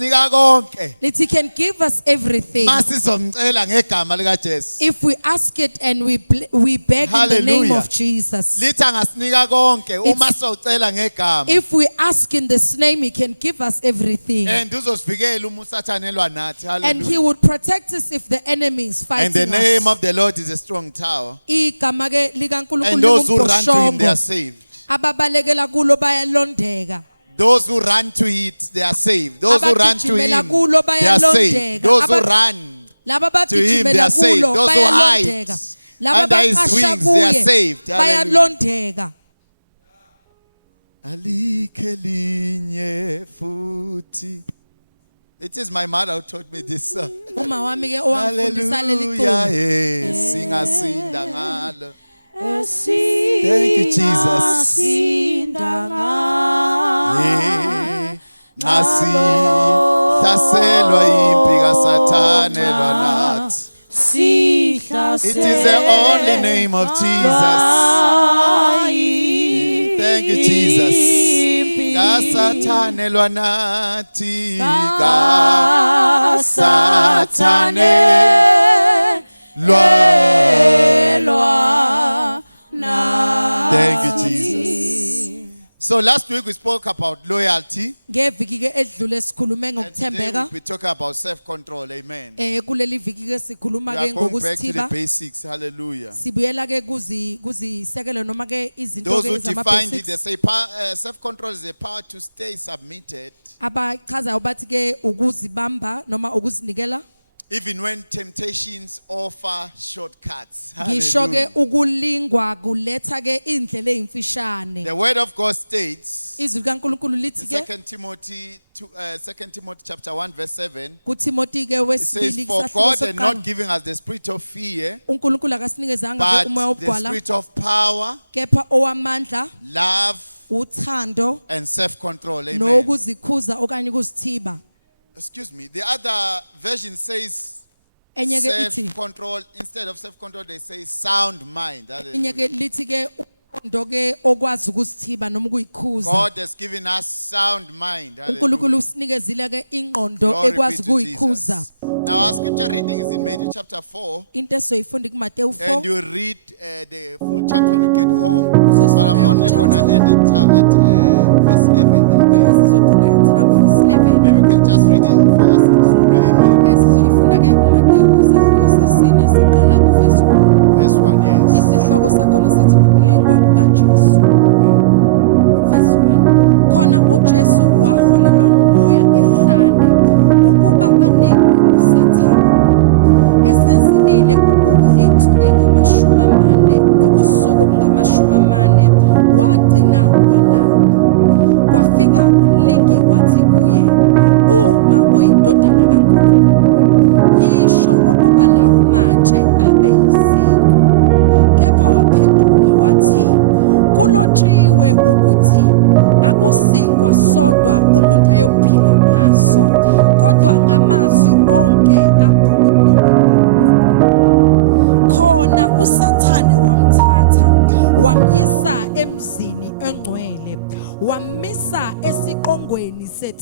If you can give us everything, if we ask it and we beg in the name of Jesus, if we ask in the name, we can give us everything. And He will protect us if the enemy is fighting.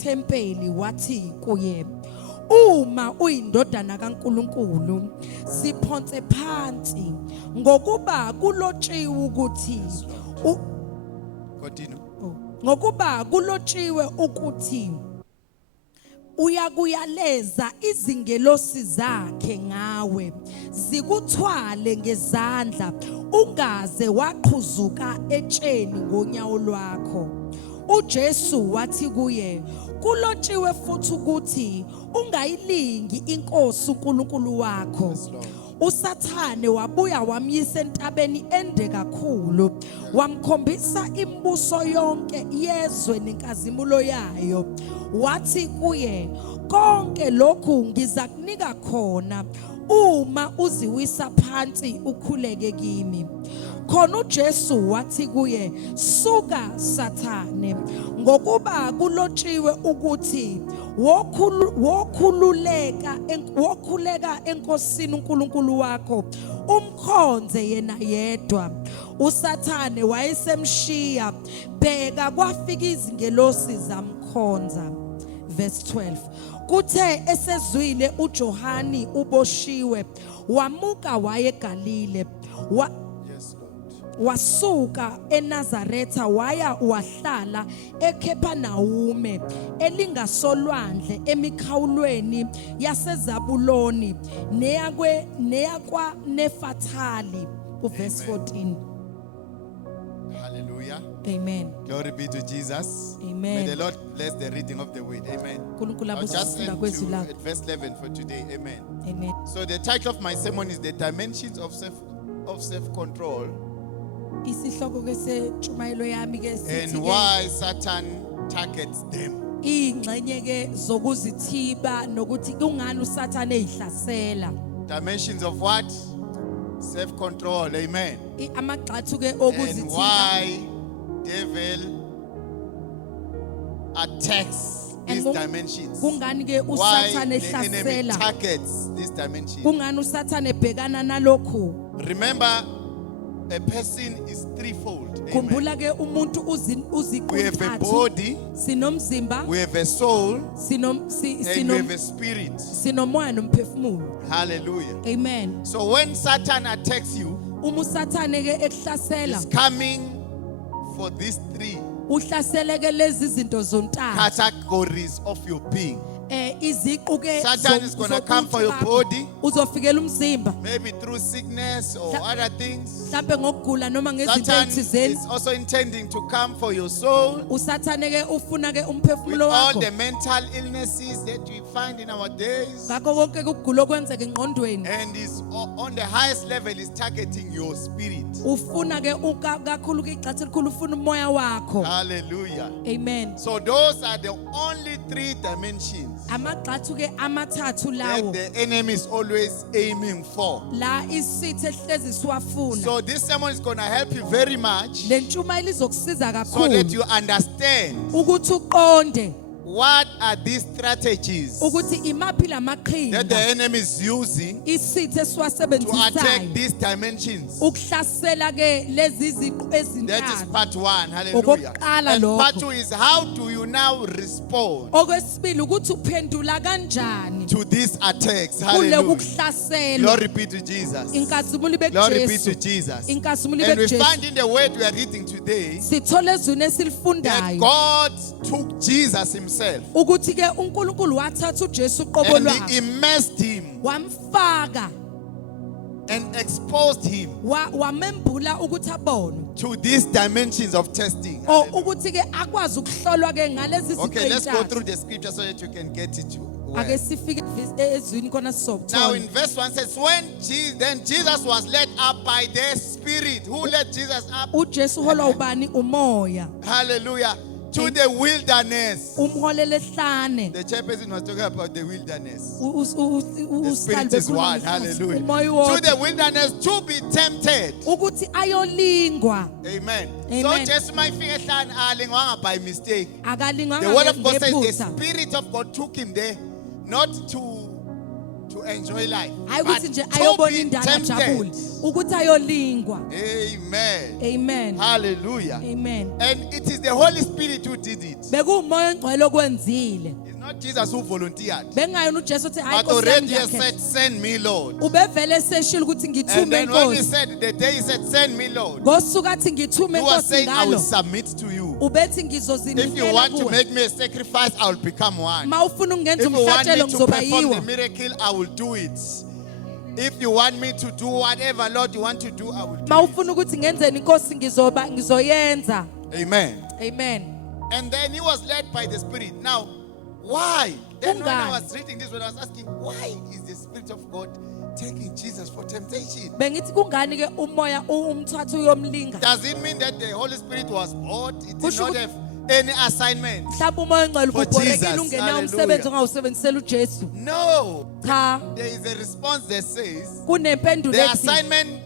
Tempeli wathi kuye, uma uyindodana kaNkulunkulu siphonse phansi, ngokuba kulotshiwe ukuthi ngokuba kulotshiwe ukuthi uyakuyaleza izingelosi zakhe ngawe zikuthwale ngezandla ungaze waqhuzuka etsheni ngonyawo lwakho. uJesu wathi kuye, kulotshiwe futhi ukuthi ungayilingi inkosi uNkulunkulu wakho. uSathane wabuya wamyisa entabeni ende kakhulu, wamkhombisa imibuso yonke yezwe nenkazimulo yayo. Wathi kuye, konke lokhu ngiza kunika khona uma uziwisa phansi ukhuleke kimi. Khona uJesu wathi kuye, suka Sathane, ngokuba kulotshiwe ukuthi wokhuleka enkosini uNkulunkulu wakho umkhonze yena yedwa. uSathane wayesemshiya, bheka kwafika izingelosi zamkhonza. verse 12. Kuthe esezwile uJohani uboshiwe wamuka waye eGalile Yes, Lord. wasuka eNazaretha waya wahlala eKhepanawume elingasolwandle emikhawulweni yaseZabuloni neyakwa Nefatali. Verse 14. Hallelujah. Amen. Glory be to Jesus. Amen. May the Lord bless the reading of the word. Amen. uNkulunkulu I'll just abusifunda end kwezwi to lakho. at verse 11 for today. Amen. Amen. So the title of my sermon is The Dimensions of Self-Control Isihloko ke sentshumayelo yami ke sithi and ke why Satan targets them. ingxenye ke zokuzithiba nokuthi kungani uSathane ezihlasela. Dimensions of what? Self-control. Amen. Amagxathu ke And okuzithiba why devil attacks And these kung- dimensions. kungani ke Why uSathane the enemy ehlasela. targets these dimensions. Kungani uSathane ebhekana nalokho. Remember, a person is threefold. Amen. Khumbula ke umuntu We have a uziquthathu. body, Sinomzimba, we have a soul, and we have a spirit. sinomoya nomphefumulo. Hallelujah. Amen. So when Satan attacks you, Uma uSathane ke ekuhlasela, he's coming for these three uhlasele ke lezi zinto zontathu. categories of your being. Iziqu ke Satan is gonna come for your body, uzofikela umzimba maybe through sickness or other things. mhlambe ngokugula noma ngezinto Satan ezithizeni. is also intending to come for your soul uSathane ke ufuna ke with umphefumulo all wakho. the mental illnesses that we find in our days. Ngakho konke ukugula okwenzeka engqondweni. And is on the highest level is targeting your spirit. Ufuna ke kakhulu ke igxathu elikhulu ufuna umoya wakho. Hallelujah. Amen. So those are the only three dimensions Amagxathu ke amathathu that lawo the enemy is always aiming for. la isithe ehlezi siwafuna. So this sermon is going to help you very much Le ntshumayelo izokusiza so that kakhulu you understand ukuthi uqonde what are these strategies ukuthi imaphi that the lamaqhinga enemy is using isithe to attack siwasebenzisayo these dimensions. ukuhlasela ke lezi ziqu That is ezintathu. part one. Hallelujah. Okokuqala And lokho. part two is how do you now respond Okwesibili ukuthi uphendula kanjani to these attacks? kule Hallelujah. kuhlaselwa. Glory be to Jesus. Inkazimulo ibe Glory be to kuJesu. Jesus. Inkazimulo And ibe we kuJesu. find in the word we are reading today Sithole ezwini that esilifundayo God took Jesus himself ukuthi ke uNkulunkulu wathatha uJesu uqobo and lwakhe he immersed him wamfaka and exposed him wamembula ukuthi abone to these dimensions of testing. o Hallelujah. ukuthi ke akwazi ukuhlolwa ke ngalezi Okay, let's go through ziqintathu. the scripture so that you can get it well. Ake sifike ezwini khona Now sizokuthola. in verse 1 says, then Jesus was led up by the Spirit. Who led Jesus up? uJesu holwa ubani umoya Hallelujah. To the wilderness. umholele ehlane. The chairperson was talking about the wilderness. The uSihlali Spirit is one. umoya Hallelujah. wonke To the wilderness to be tempted. ukuthi ayolingwa Amen. So Amen. just my finger by mistake. akalingwanga The word of God says the ngephutha. Spirit of God took him there not to enjoy life, Hayi but ukuthi nje to ayobona be indaba ajabule tempted. ukuthi ayolingwa. Amen. Amen. Hallelujah. Amen. And it is the Holy Spirit who did it. Bekuumoya ongcwele okwenzile. It's not Jesus who volunteered. Bengayona uJesu uthi hayi But Nkosi yami already he ngiyakhetha. said, send me, Lord. Ubevele seshilo ukuthi And ngithume then when he inkosi. said, the day he said, send me, Lord, Ngosuku athi ngithume he was inkosi saying, I will ngalo. submit to you. Ubethi If you ngizozinikela want to kuwe. make me a sacrifice, I will become one. Ma ufuna ungenza If you want me umhlatshelo to ngizoba perform the yiwa. miracle, I will do it. If you want me to do whatever, Lord, you want to do, I will Ma do ufuna ukuthi ngenzeni inkosi ngizoyenza. it. Amen. Amen. And then he was led by the Spirit. Now, why? Then when I Kungani? was reading this, when I was asking, why is the Spirit of God taking Jesus for temptation? Bengithi kungani ke umoya umthathu uyomlinga. Does it mean that the Holy Spirit was bored? It did Kusho not ukuthi- have any assignment? Mhlawumbe umoya ongcwele For ubhorekile Jesus. ungena Hallelujah. umsebenzi ongawusebenzisela uJesu. No. Cha, There is a response that says kunempendulo the ethi assignment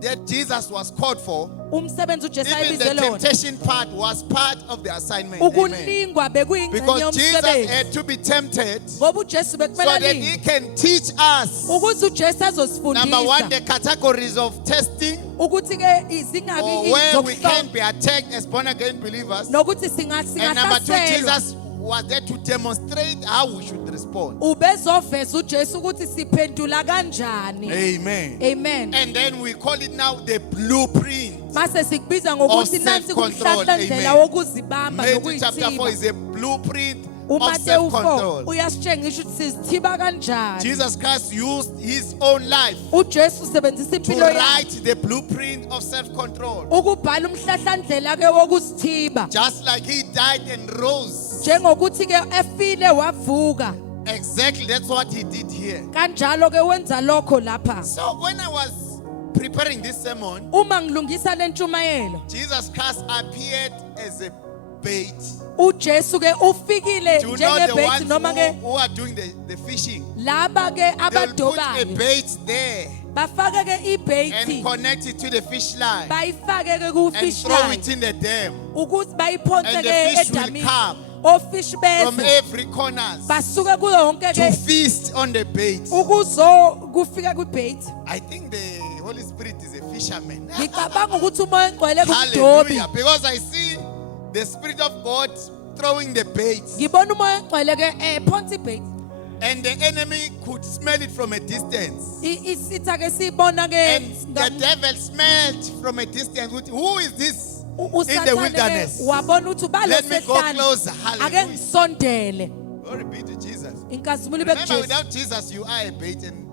that Jesus was called for, umsebenzi uJesu even the ayibizelwe wona. temptation part was part of the assignment. Amen. Ukulingwa bekuyingxenye Because Jesus yomsebenzi. had to be tempted Ngoba uJesu so bekumele that alingwe. he can teach us, Ukuthi uJesu number one, azosifundisa the categories of testing, ukuthi ke izingaki or where we zokuhlola can be attacked as born again believers. nokuthi And number two, singahlaselwa. Jesus was there to demonstrate how we should respond. ubezoveza uJesu ukuthi siphendula kanjani. Amen. Amen. And then we call it now the blueprint. Mase sikubiza ngokuthi nansi self-control. kumhlahlandlela Amen. wokuzibamba Matthew chapter 4 nokuyithiba. is a blueprint of uMateyu 4 self-control. uyasitshela ngisho ukuthi sizithiba kanjani. Jesus Christ used his own life uJesu usebenzisa to impilo yakhe write the blueprint of self-control. ukubhala umhlahlandlela ke wokuzithiba. Just like he died and rose. Njengokuthi ke efile wavuka. Exactly, that's what he did here. Kanjalo ke wenza lokho lapha. So when I was preparing this sermon, Uma ngilungisa lentshumayelo, Jesus Christ appeared as a bait. uJesu ke ufikile Do you know the njengebait ones noma ke who are doing the fishing? laba ke They'll put a abadobayo bait there bafaka ke and ibait connect it to the fish line bayifake ke ku and fish throw line it in the dam. ukuthi bayiphonse And the ke fish will edamini. come Ofish from bese every corner basuke kuyo yonke to ke feast on the bait. ukuzo kufika kwibait. I think the Holy Spirit is a fisherman. Ngicabanga ukuthi umoya engcwele kumdobi. Hallelujah. Because I see the Spirit of God throwing the bait, Ngibona umoya engcwele ke phonsa ibait. and the enemy could smell it from a distance. Isitha ke sibona ke And the devil smelled from a distance. Who is this in the wilderness? wabona ukuthi ubalo Let me go closer. ake Hallelujah. ngisondele. Glory be to Jesus. Inkazimulo Remember, bekuJesu. without Jesus, you are a bait, and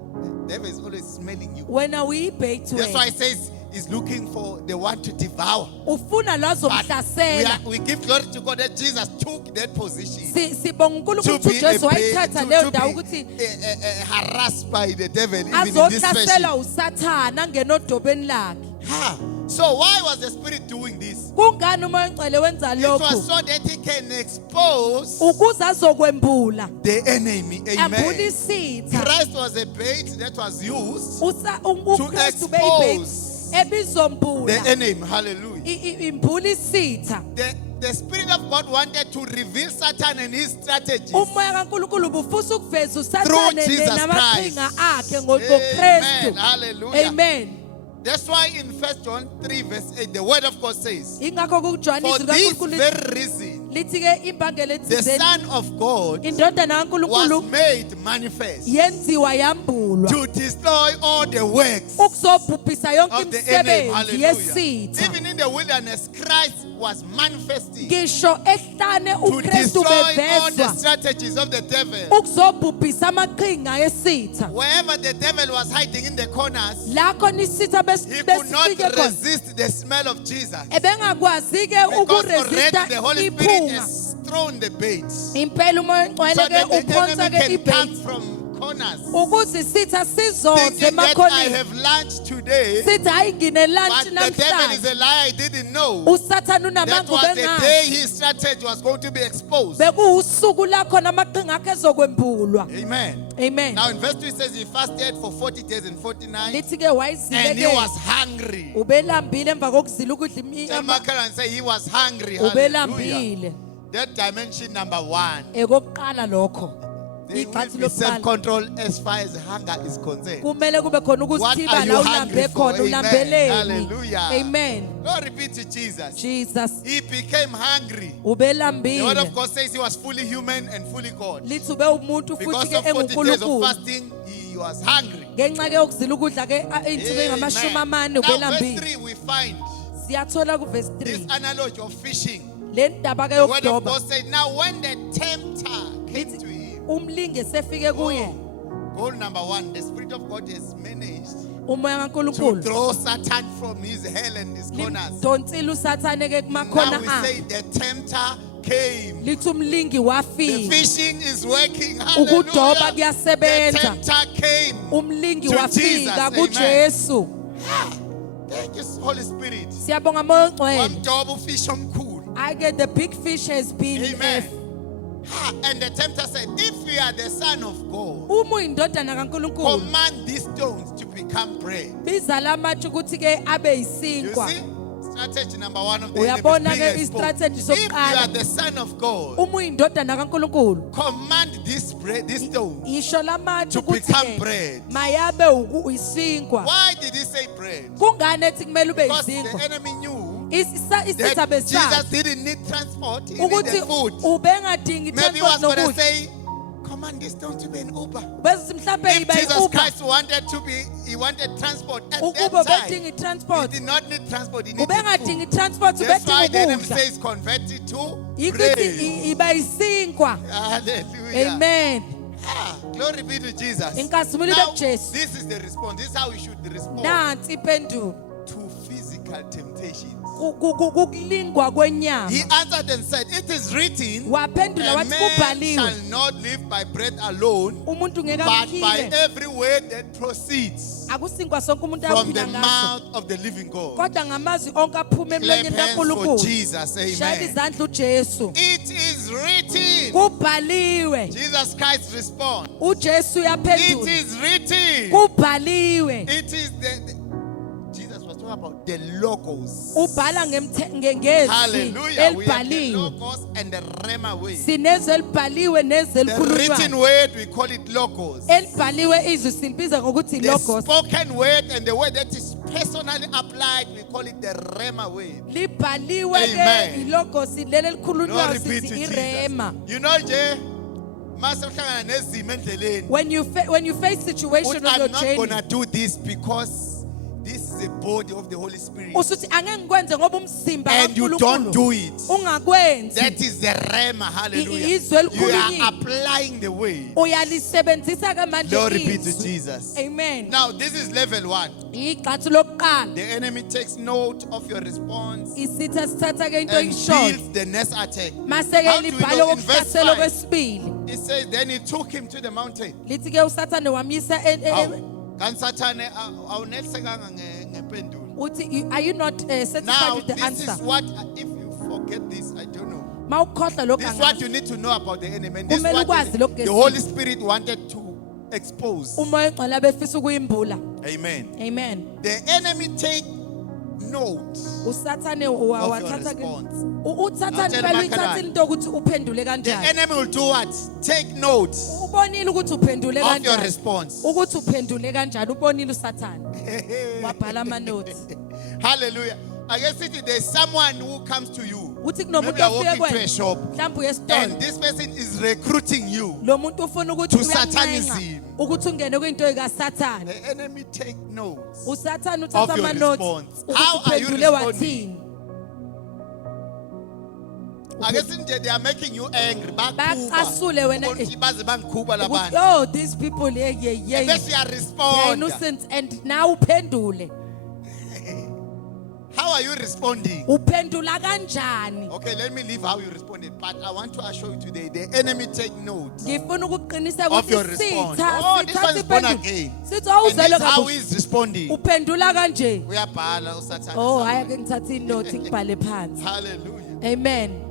the devil is always smelling you. Wena uyibait That's why wena. it says he's looking for the one to devour. Ufuna lo But azomhlasela. we give glory to God that Jesus took that position Sibonga uNkulunkulu to ukuthi be, uJesu wayithatha leyo ndawo to ukuthi be harassed by the devil even in this azohlaselwa fashion. uSathana angena odobeni lakhe. Ha. So why was the Spirit doing this? Kungani umoya engcwele wenza It was lokho? so that he can expose Ukuze azokwembula. the enemy. Ambula Amen. isitha. Christ was a bait that was used uKristu to beyibait expose ebizombula. the enemy. Hallelujah. Imbula isitha. The Spirit of God wanted to reveal Satan and his strategies. Umoya kaNkulunkulu ubufisa ukuveza Through uSathane Jesus namaqhinga Christ. akhe Amen. ngoKristu. Hallelujah. Amen. That's why in 1 John 3 verse 8, the word of God says, Ingakho kuJohn for izwi this kaNkulunkulu very reason, lithi ke imbangela the ethizeni Son of God indodana was kaNkulunkulu made manifest yenziwa yambulwa to destroy all the works ukuzobhubhisa yonke of the enemy. imisebenzi Hallelujah. yesitha. Even in the wilderness, Christ was manifesting Ngisho ehlane to uKristu destroy all the bevezwa strategies of the devil. ukuzobhubhisa amaqhinga esitha. Wherever the devil was hiding in the corners, La khona isitha he could not besifike khona resist the smell of Jesus. ebengakwazi ke Because already ukuresista the Holy Spirit iphunga. has thrown the bait. Impela umoya So engcwele ke that the uphonsa enemy ke can come ibait from corners. ukuze isitha sizoze Thinking that I emakhoneni. have lunch today, Sithi hayi ngine but lunch the devil is namhlanje. a liar. I didn't know. uSathane That unamangu was the bengazi. day his strategy was going to be exposed. Bekuwusuku la khona amaqhinga akhe ezokwembulwa. Amen. Amen. Now in verse 2 it says he fasted for 40 days and 40 nights, Lithi ke wayizile and he ke was hungry. ubelambile emva kokuzila ukudla Tell Michael and say he was hungry. ubelambile Hallelujah. That dimension number 1. ekokuqala lokho. There will Igxathu be lokuqala. self-control as far as hunger is concerned. Kumele kube khona What ukuzithiba are you la hungry ulambe for? khona Amen. ulambeleni. Hallelujah. Amen. Glory be to Jesus. Jesus He became hungry. The word ubelambile. of God says he was fully human and fully God. Lithi ube umuntu futhi Because ke of 40 days of enguNkulunkulu. fasting, he was hungry. Ngenxa ke yokuzila ukudla ke insuku Amen. engamashumi amane Now, verse ubelambile. 3, we find Siyathola ku verse this 3. analogy of fishing. Le ndaba ke The word of yokudoba. God said, now when the tempter came to him, Umlingi sefike kuye. goal number 1, the Spirit of God has managed Umoya to kaNkulunkulu throw Satan from his hell and his corners. limdonsile uSathane ke Now kumakhona we akhe. say the tempter came. Lithi umlingi The wafika. fishing is working. Ukudoba Hallelujah. The kuyasebenza. tempter came. Umlingi To wafika Jesus, amen. kuJesu. Thank you, Holy Spirit. Siyabonga moya ogcwele. Wamdoba ufish omkhulu. I get the big fish has been Amen. And the tempter said, if you are the Son of God, uma uyindodana kaNkulunkulu command these stones to become bread. biza lamatshe ukuthi ke abe You yisinkwa. see? Strategy number 1 of the Uyabona enemy ke is being i-strategy exposed. If you sokuqala. are the Son of God, Uma uyindodana kaNkulunkulu command this bread, this stone. isho lamatshe To ukuthi become ke bread. mayabe isinkwa. Why did he say bread? Kungani ethi kumele ube Because the yisinkwa? enemy knew that isitha Jesus besazi didn't need transport, he ukuthi needed food. ubengadingi Maybe he was transport going to nokudla. say, command this down to be an Uber. Bese mhlambe If iba Jesus i-Uber Christ he wanted transport at ukuba that time. bedinga He i-transport. did not need transport, he needed Ubengadingi food. i-transport That's why the ubedinga enemy ukudla. says converted to Yikuthi praise. iba isinkwa. Hallelujah. Amen. Ah, glory be to Jesus. Inkazimulo Now, kuJesu. this is the response. This is how we should respond Nansi impendulo. to physical temptations. Kukulingwa kwenyama. He answered and said, it is written, Waphendula a wathi man kubhaliwe. shall not live by bread alone, Umuntu ngeke but by aphile. every word that proceeds Akusinkwa sonke umuntu from the aphila ngaso. mouth of the living God. Kodwa ngamazwi onke aphuma Clap emlonyeni hands for kaNkulunkulu. Jesus. Shaya Amen. izandla uJesu. It is written. Kubhaliwe. Jesus Christ responds. uJesu It uyaphendula. is written. Kubhaliwe. It is Jesus was talking about the logos. Ubhala ngezwi Hallelujah. We have the elibhaliwe. logos and the rhema word. Sinezwi elibhaliwe nezwi The written elikhulunywayo. word, we call it logos. Elibhaliwe izwi simbiza ngokuthi The logos. spoken word and the word that is personally applied, we call it the rhema word. Libhaliwe ke Amen. ilogos leli elikhulunywayo Glory be to sithi Jesus. irema. You know, Jay, mase uhlangana nezimo endleleni. When you face situation Uthi, on your I'm not journey, gonna do this because this is the body of the Holy Spirit. usuthi angeke ngikwenze ngoba umsimba And you don't kaNkulunkulu. do it. Ungakwenzi. That is the rhema. Hallelujah. Izwi You are elikhulunyiwe. applying the word. Uyalisebenzisa kamanje Glory be to izwi. Jesus. Amen. Now, this is level 1. Igxathu lokuqala. The enemy takes note of your response Isitha sithatha ke into and oyishoyo. builds the next attack. Mase How ke do we libhalo know? In verse kokuhlasela 5, kwesibili. it says, then he took him to the mountain. Lithi ke uSathane wamyisa Kanti Sathane awunelisekanga ngempendulo. uthi are you not satisfied Now, with the this answer? is what, if you forget this, I don't know. Mawukhohlwa lokho This is what angazi. you need to know about the enemy. And this is Kumele what ukwazi lokhu the ngesintu. Holy Spirit wanted to expose. Umoya ogcwele befisa ukuyimbula. Amen. Amen. The enemy take note uSathane of your wathatha ke response. uSathane Awutshela phela umakhelwane. uyithatha into ukuthi uphendule The kanjani. enemy will do what? Take note Ubonile ukuthi uphendule of your kanjani. response. Ukuthi uphendule kanjani ubonile uSathane. Wabhala ama notes. Hallelujah. I guess there's someone who comes to you. Uthi Maybe kunomuntu you're ofike walking to a kwena. shop Mhlawumbe uyesitolo. and this person is recruiting you. Lo muntu ufuna ukuthi To uyancenga Satanism. ukuthi ungene kwinto ikaSathane. The enemy take notes. uSathane Of uthatha your ama notes. response. ukuthi How are you uphendule responding? wathini. I guess they are making you angry. Baqasule wena, Baze bangikhuba Ukuthi, labantu. oh these people yeah And bese they are respond. innocent and now uphendule. How are you responding? Uphendula kanjani? Okay, let me leave how you responded. But I want to assure you today, the enemy take note Ngifuna ukuqinisa of your ukuthi response. sitha Oh, this one is born impendulo. again. Sithi And this awuzelo is how kabuhle. he's responding. Uphendula kanje. Uyabhala uSathane. Oh hayi ake ngithathe inote ngibhale phansi. Hallelujah. Amen.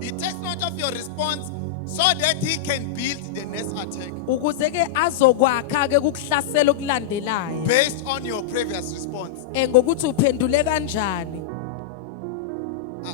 He takes note of your response so that he can build the next attack Ukuze ke azokwakha ke kukuhlasela okulandelayo. based on your previous response. Ngokuthi uphendule kanjani.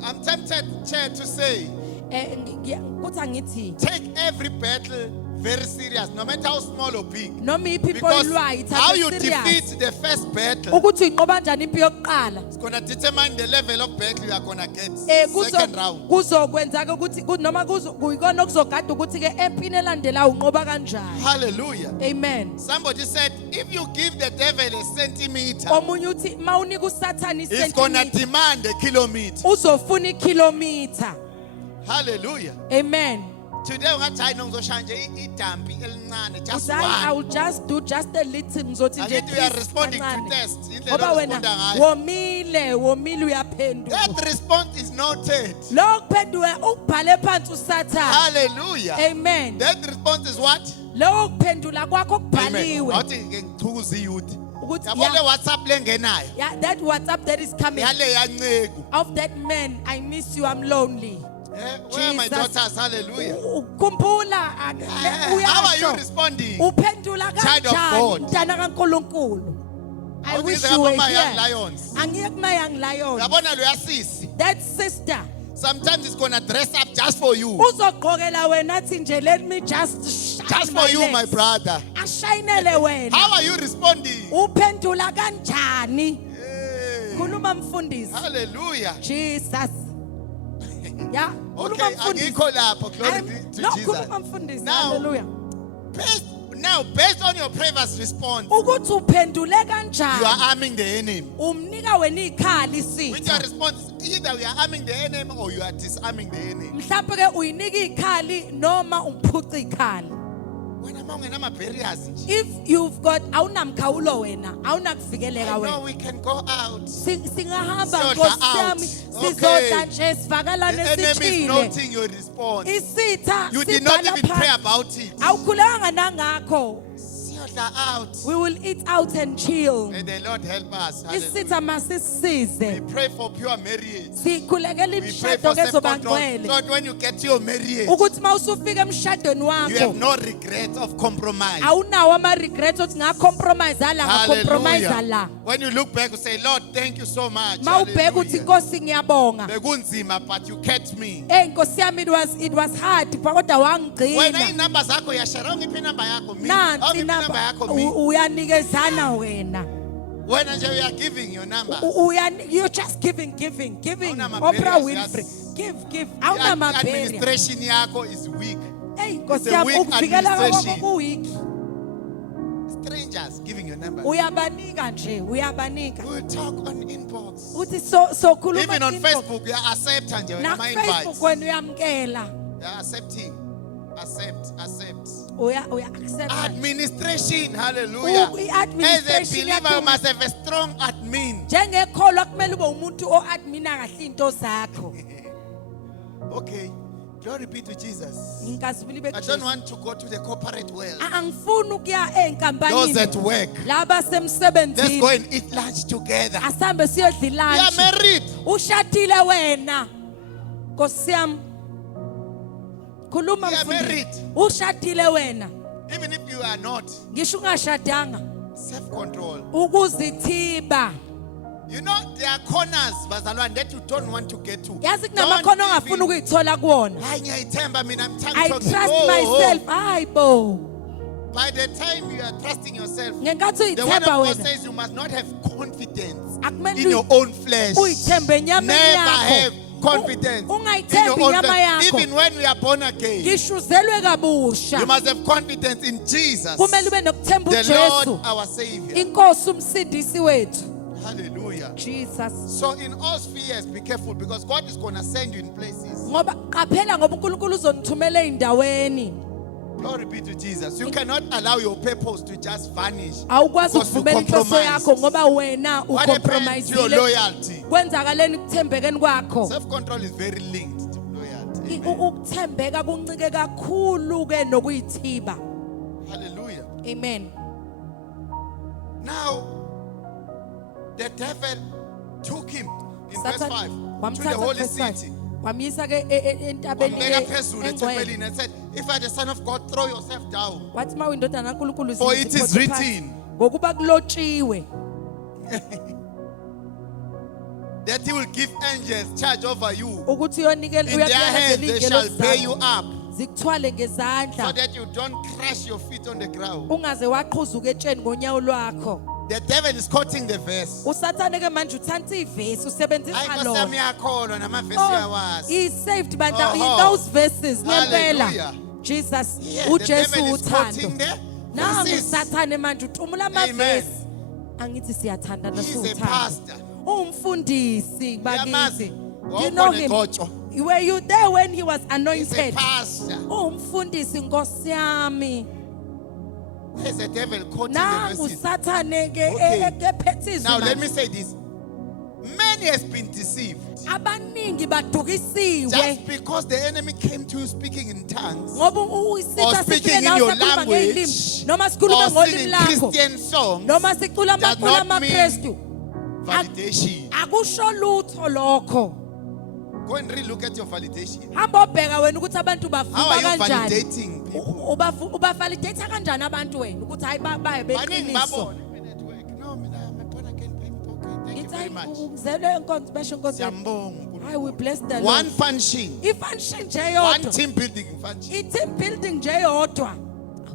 I'm tempted, Chair, to say, Kuthi angithi take every battle very serious, no matter how small or big. noma iphi Because oyilwayo how you ithathe serious. defeat the first battle Ukuthi uyiqoba kanjani impi yokuqala. is going to determine the level of battle you are going to get. Kuzo Second round. kuzokwenza ke ukuthi noma kuyikona okuzogada ukuthi ke empini elandelayo unqoba kanjani. Hallelujah. Amen. Somebody said, if you give the devil a centimeter, Omunye uthi mawunika uSathane he's going to isentimeter demand a kilometer. uzofuna ikilometer. Hallelujah. Amen. Today, ungathi hayi ngizoshaya idambi elincane, just Usayi I one. will just do just a little ngizothi nje Akithi we are please, responding to kancane. test. Indlela Ngoba wena oresponda ngayo. womile uyaphendula. That response is noted. Lo kuphendula ukubhale phansi uSathane. Hallelujah. Amen. That response is what? Lo kuphendula kwakho Amen. kubhaliwe. Awuthi ke ngichukuza iyouth. Ukuthi Yabo le yeah, WhatsApp lengenayo. yeah, that WhatsApp that is coming Yale yancegu. of that man, I miss you, I'm lonely. Where are my Jesus. daughters? Hallelujah. Khumbula How are you uyasho responding? uphendula Child of kanjani God. mntana kaNkulunkulu. I Awuthi wish ngapha you were ama young here. lions. Angiye kuma young lion. Yabona lo yasisi. That sister Sometimes it's going to dress up just for you. uzogqokela wena athi nje let me just shine Just my for you, my legs. brother. ashayinele wena. How are you responding? Uphendula kanjani? Hey. Khuluma mfundisi. Hallelujah. Jesus. Yeah. Okay, Khuluma mfundisi. angikho lapho. Glory I'm- to No, Jesus. khuluma mfundisi. Now, Hallelujah. Based on your previous response, Ukuthi uphendule you are kanjani? arming the enemy. Umnika wena ikhali With your isitha. response, either you are arming the enemy or you are disarming the enemy. Mhlawumbe ke uyinika ikhali noma uphuca ikhali. Wena mawungenama barriers nje. If you've got awunamkhawulo wena, awunakuvikeleka I know wena. we can go out. Singahamba Siyodla Nkosi out. yami Okay. sizodla nje The sivakalane enemy is sithile. noting your response. Isitha You did not sibhala even pray phansi. about it. Awukhulanga nangakho. Siyodla out. We will eat out and chill. May the Lord help us. Isitha Hallelujah. masisize. We pray for pure marriage. Sikhulekela We pray imshado for ke self-control. zobangcwele. So that when you get to your marriage, Ukuthi mawusufika emshadweni you have wakho no regret of compromise. awunawo ama regret ukuthi ngacompromise la ngacompromise la. Hallelujah. When you look back, you say, Lord, thank you so much. Mawubheka uthi Hallelujah. Nkosi ngiyabonga. Bekunzima, but you kept me. Nkosi yami it was hard kodwa Wena wangigcina. inamba zakho yashara, ungiphi inamba yakho mina. Nansi Ungiphi inamba yakho mina. uyanikezana wena. Wena nje we are giving your number. You're just giving. Awunama Oprah barriers, Winfrey. Give. Awunama barrier. Administration yako is weak. Hey It's Nkosi a yami weak ukuvikela administration. kwakho weak. Strangers giving your number. Uyabanika nje, uyabanika. We will talk on inbox. Uthi so khuluma Even on inbox. Facebook, you are accepting your Na my Facebook invites. wena uyamkela. You are accepting. Accept. Uya accept. Administration, hallelujah. As a I-administration believer, you yakho. must have a strong admin. Njengekholwa kumele ube umuntu o-admina kahle into zakho. Okay, glory be to Jesus. Ngikazibili I don't want to go to the corporate world. angifuni ukuya Those at enkampanini. work, Laba let's go semsebenzini. and eat lunch together. Asambe siyodla You are lunch. married. Ushadile wena. Nkosi yami. Khuluma You are mfundisi. married. Ushadile wena. Even if you are not, Ngisho ungashadanga. self-control. Ukuzithiba. You know, there are corners, bazalwane, that you don't want to get to. Yazi Don't kunamakhono ongafuni even- ukuyithola kuwona. Hayi, ngiyayithemba mina, I'm tongue I talking. trust Oh, myself. Hayibo. By the time you are trusting yourself, Ngenkathi the word of uyithemba God wena. says you must not have confidence Akumele in your own flesh. uyithembe enyameni Never yakho. have confidence in your Ungayithembi own inyama flesh. yakho. Even when we are born again, Ngishuzelwe kabusha. you must have confidence in Jesus, Kumele ube nokuthemba the Lord, uJesu. our Savior. Inkosi umsindisi wethu. Hallelujah. Jesus. So in all spheres, be careful because God is going to send you in places. Ngoba qaphela ngoba uNkulunkulu uzonithumela endaweni. Glory be to Jesus. You cannot allow your purpose to just vanish. Awukwazi Because you ukuvumela inhloso compromise. yakho ngoba wena What happened to your ucompromisile. loyalty? Kwenzakaleni ukuthembekeni kwakho. Self-control is very linked to loyalty. Amen. Ukuthembeka kuncike kakhulu ke nokuyithiba. Hallelujah. Amen. Now, the devil took him in verse 5 to the Wamthatha holy verse 5. city. Wamyisa ke entabeni Wambeka phezulu engcwele. ethempelini and said, if you are the son of God, throw yourself down. Wathi ma uyindodana kaNkulunkulu For it is ziphothe phansi. written Ngokuba kulotshiwe that he will give angels charge over you. ukuthi uyonikela In their hands they shall bear you up zikuthwale so ngezandla that you don't crash your feet on the ground. ungaze waqhuzuka etsheni ngonyawo lwakho. The devil is quoting the verse. Usathane ke manje uthanda ivesi usebenzisa Hayi lo. Nkosi yami yakholwa namavesi Oh, uyawazi. he's saved by Oho. those verses Hallelujah. ngempela. Jesus Yeah, the uJesu devil is quoting uthando. the Nangu verses. usathane manje uthumula Amen. amavesi. Angithi siyathandana He's a siwuthando. pastor. Umfundisi Uyamazi? bakithi. Do you know him? Ngogqotshwa. Were you there when he was He's a anointed? pastor. Umfundisi Nkosi yami. There's a devil quoting the Nangu verses. sathane ke Okay. ephethe Now let izwi. me say this. Many has been deceived. Abaningi badukisiwe. Just because the enemy came to you speaking in tongues Ngoba or usitha speaking sifike in nawe your sakhuluma language ngelimi noma sikhuluma or ngolimi singing lakho Christian songs noma sicula does amacula not mean amaKristu validation. akusho lutho lokho. Go and relook at your validation. Hamba obheka wena ukuthi abantu How bavuma are you kanjani. validating people? Ubavalidate kanjani abantu wena ukuthi hayi baye Baningi beqiniso. babona even at work. No, mina I'm a born again people. Okay, thank you Ngithi very hayi much. uzelwe enkonzo besho enkonzo. Siyambonga. Hayi we bless the One Lord. function. Ifunction nje One yodwa. team building function. I-team building nje yodwa.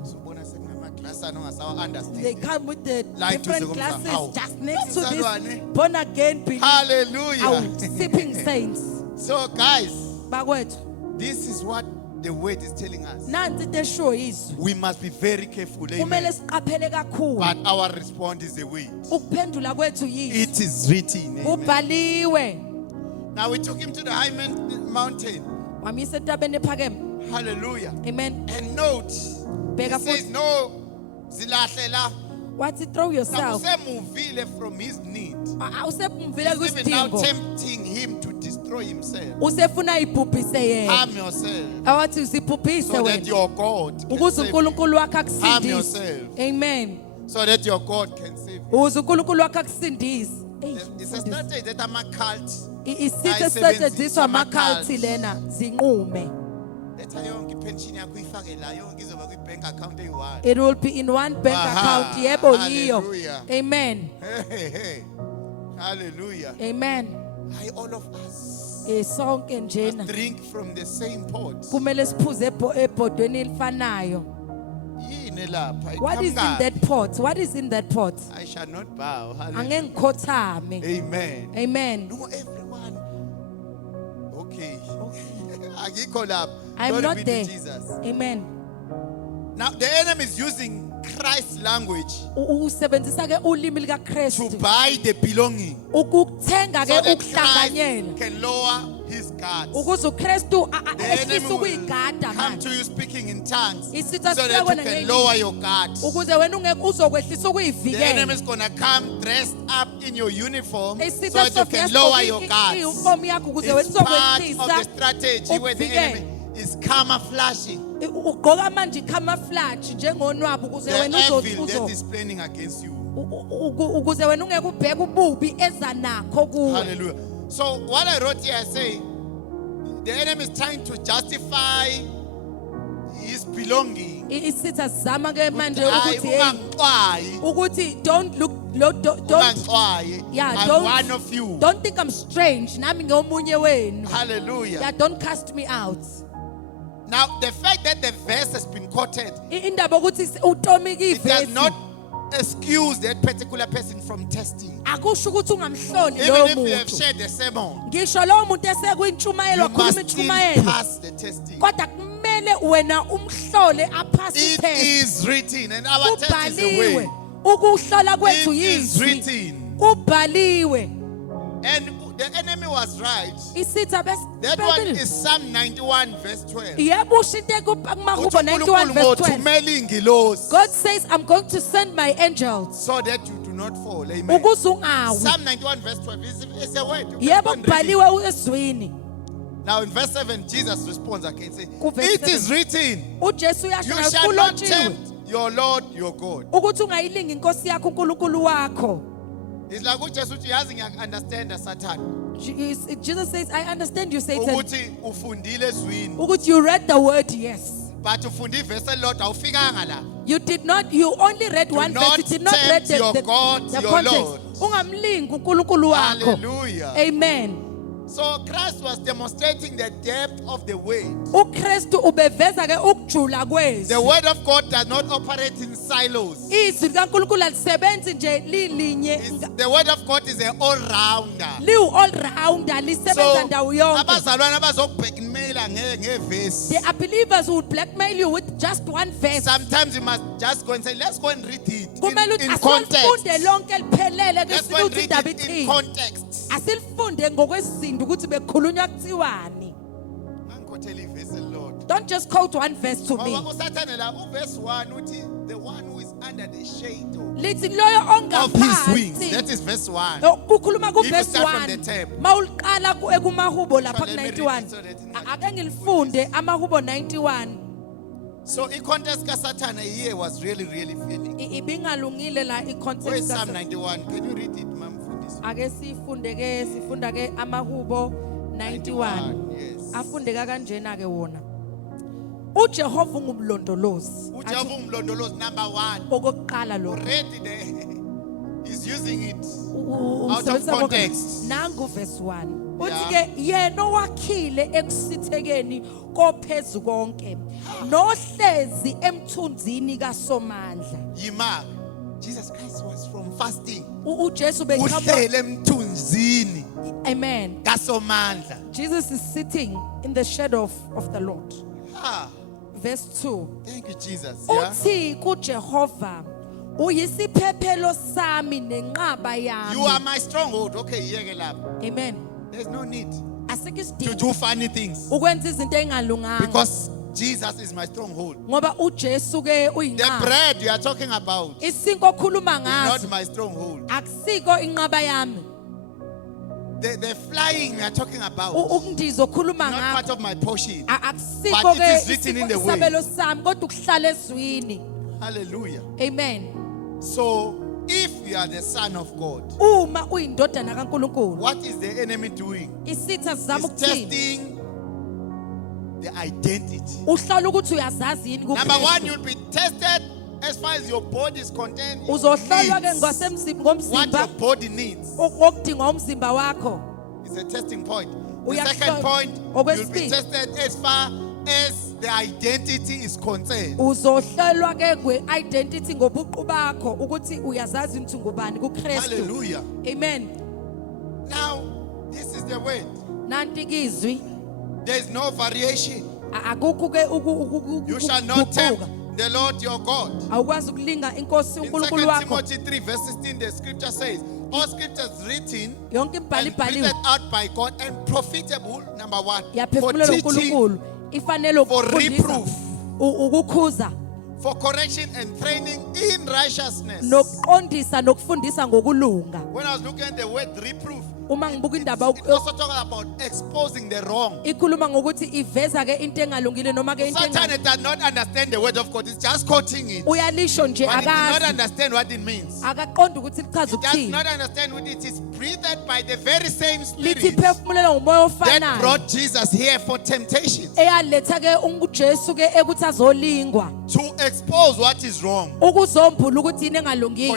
Sobona sekunama class They They come with the Light to different the glasses How? just next to this Mzalwane. born again believer. Hallelujah. Our sipping saints. So, guys, Bakwethu, this is what the word is telling us. nansi into esho izwi. We must be very careful. Kumele Amen. siqaphele kakhulu. But our response is the way. Ukuphendula kwethu yizwi. It is written. Amen. Kubhaliwe. Now we took him to the high mountain. Wamisa entabeni ephakeme. Hallelujah. Amen. And note, it Bheka says futhi. no, zilahlela. Wathi throw yourself. Usemuvile from his need. Usepumvile He's even now kwisidingo. tempting him to destroy himself. Usefuna ibhubhise yena. Harm yourself Awathi usibhubhise so that wena. your God can Ukuze save you. uNkulunkulu wakhe Harm akusindise. yourself Amen. so that your God can save you. Ukuze uNkulunkulu wakhe akusindise. It's a strategy that I'm a cult. Isithe Ayisebenzisa setshenziswa ama-cults. amakhalthi lena zinqume. Letha yonke ipension yakho uyifake la yonke izoba kwi-bank account eyi-one. It will be in one bank Aha. account. Yebo yiyo. Hallelujah. Amen. Hey. Hallelujah. Amen. Hi, all of us Sonke must njena drink from the same pot. kumele siphuze ebhodweni elifanayo. Yini lapha? What is in that pot? What is in that pot? I shall not bow. Hallelujah. Angeke ngikhothame. Amen. Amen. No, everyone. Okay. Agikho lapha. I'm Glory not be there. to Jesus. Amen. Now the enemy is using Christ's language Usebenzisa ke ulimi lika to Christ. buy the belonging Ukuthenga so ke that Christ ukuhlanganyela. can lower his guards. Ukuze uKristu The enemy ehlise will ukuyigada come manje. to you speaking in tongues so Isitha that sifike you wena can ngelimi. lower your guards. Ukuze wena ungeke uzokwehlisa The enemy ukuyivikela. is going to come dressed up in your uniform so Isitha that you can lower your guards. uniform yakho ukuze wena It's part of the uzokwehlisa. strategy where the enemy is camouflaging Ugqoka manje camouflage njengonwabu ukuze the wena evil that is planning against you. ukuze wena ungeke ubheke ububi eza nakho kuwe. Hallelujah. So what I wrote here, I say, the enemy is trying to justify his belonging. Isitha sizama ke manje Hayi, ukuthi hey ungangixwayi, ukuthi don't don't ungangixwayi. yeah I'm don't one of you. don't think I'm strange nami ngomunye wenu. Hallelujah. Yeah, don't cast me out. Now, the fact that the verse has been quoted, Indaba ukuthi utomika it does ivesi not excuse that particular person from testing. akusho ukuthi ungamhloli Even lowo if you have muntu. shared the sermon, Ngisho lowo muntu esekwintshumayelo you wakhuluma must still intshumayelo. pass the testing. Kodwa kumele wena umhlole aphase It itest. is written, and our test is the Kubhaliwe. way. Ukuhlola kwethu It is yizwi. written. Kubhaliwe. And the enemy was right. Isitha That one is Psalm 91, verse 12. Yebo ushinte kumahubo Uthi 91 verse 12. ngothumela ingilosi God says I'm going to send my angels. so that you do not fall. Amen. Ukuze ungawi. Psalm 91, verse 12 is a word. You can Yebo go and read it. kubhaliwe ezwini. Now in verse 7, Jesus responds again, say, Ku-verse it is 7. written, uJesu you uyasho shall not kulotshiwe tempt your Lord, your God. ukuthi ungayilingi inkosi yakho uNkulunkulu wakho. It's like uJesu uthi yazi ngiyakunderstand Satan. Jesus says I understand you Satan. Ukuthi ufundile ezwini, Ukuthi you read the word yes. but ufunde ivesi elilodwa awufikanga la. You only read one verse. not You did not read tempt the, your the, God, the your context. Lord. Ungamlingi uNkulunkulu wakho. Hallelujah. Amen. So Christ was demonstrating the depth of the way. uKristu ubeveza ke ukujula kwezwi. The word of God does not operate in silos. Izwi likaNkulunkulu alisebenzi nje lilinye. The word of God is an all-rounder. Liwu all rounder lisebenza So ndawo yonke. abazalwane abazokublackmaila ngevesi. There are believers who would blackmail you with just one verse. Sometimes you must just go and say, let's go and read it Kumele in ukuthi context. asilifunde lonke liphelele ke Let's go and siluthi read indaba it in ithini. context. Asilifunde ngokwesizinda ukuthi bekhulunywa kuthiwani. Angikhothela ivesi elilodwa. Don't just quote one verse to me. Ngoba uSathane la uverse 1 uthi the one who is under the shade Lithi loyo of his wings. ongaphansi. That is verse 1. Kukhuluma ku If you verse start from 1. the tab. Mawuliqala ekumahubo lapha So ku let me read 91. it so that in Ake ngilifunde amahubo 91. So i-context kaSathane here was really feeling. Ibingalungile la Where is i-context Psalm ka 91? Can you read it, Ma'am Mfundisi? ake sifunda ke amahubo 91. Yes. Afundeka kanjena ke wona. uJehova ungumlondolozi. uJehova ungumlondolozi number 1. Okokuqala lo. Already there is He's using it. Out of context. Nangu verse 1. Uthi Yeah. ke yena owakhile ekusithekeni kophezu konke nohlezi emthunzini kaSomandla. Yima. Jesus Christ was from fasting. uJesu beqhamuka. Uhlele emthunzini Amen. kaSomandla. Jesus is sitting in the shadow of the Lord. Ah, Verse 2. thank you, Jesus. Yeah. Uthi kuJehova uyisiphephelo sami nenqaba You are yami. my stronghold. Okay, yeke lapho. Amen. There's no need Asikho to isidingo do funny things ukwenza izinto engalunganga because Jesus is my stronghold. ngoba uJesu ke The uyinqaba. bread you are talking about is Isinko okhuluma not ngaso my stronghold. akusiko inqaba yami. The flying we are talking about Ukundizo okhuluma not part ngakho of my portion. akusiko But it ke is written in the way. isabelo sami kodwa ukuhlala ezwini. Hallelujah. Amen. So, if you are the son of God, Uma uyindodana kaNkulunkulu what is the enemy doing? isitha sizama He's ukuthini testing the identity. uhlola ukuthi uyazazi yini Number one, kuKristu. you'll be tested as far as your body is concerned. Uzohlolwa ke Needs. ngosemzimba What ngomzimba your body needs okudinga umzimba wakho. is a testing point. The Uyakuhlola. second point, Okwesibili. you'll be tested as far as the identity is concerned. Uzohlolwa ke kwe-identity ngobuqu bakho ukuthi uyazazi ukuthi ngubani kuKristu. Hallelujah. Amen. Now, this is the word. Nanti kizwi There is no variation. akukho ke You shall not tempt the Lord your God. awukwazi ukulinga inkosi In 2 uNkulunkulu wakho. Timothy 3, verse 16, the scripture says, all scriptures written Yonke and imibhalo breathed ibhaliwe out by God and profitable, number one, for yaphefumulelwa teaching, uNkulunkulu ifanele for ukufundisa reproof, ukukhuza for correction and training in righteousness. nokuqondisa nokufundisa ngokulunga. When I was looking at the word reproof, Uma ngibuka indaba it also talking about exposing the wrong. ikhuluma ngokuthi iveza ke into engalungile noma ke into Sometimes it does not understand the word of God. It's just quoting it. But uyalisho nje it does not akazi understand what it means. akaqonda ukuthi lichaza It does ukuthini. not understand what it is breathed by the very same Lithi spirit phefumulelwa ngumoya that ofanayo brought Jesus here for temptation, eyaletha ke uJesu ke ekuthi azolingwa to expose what is wrong ukuzombula ukuthi yini for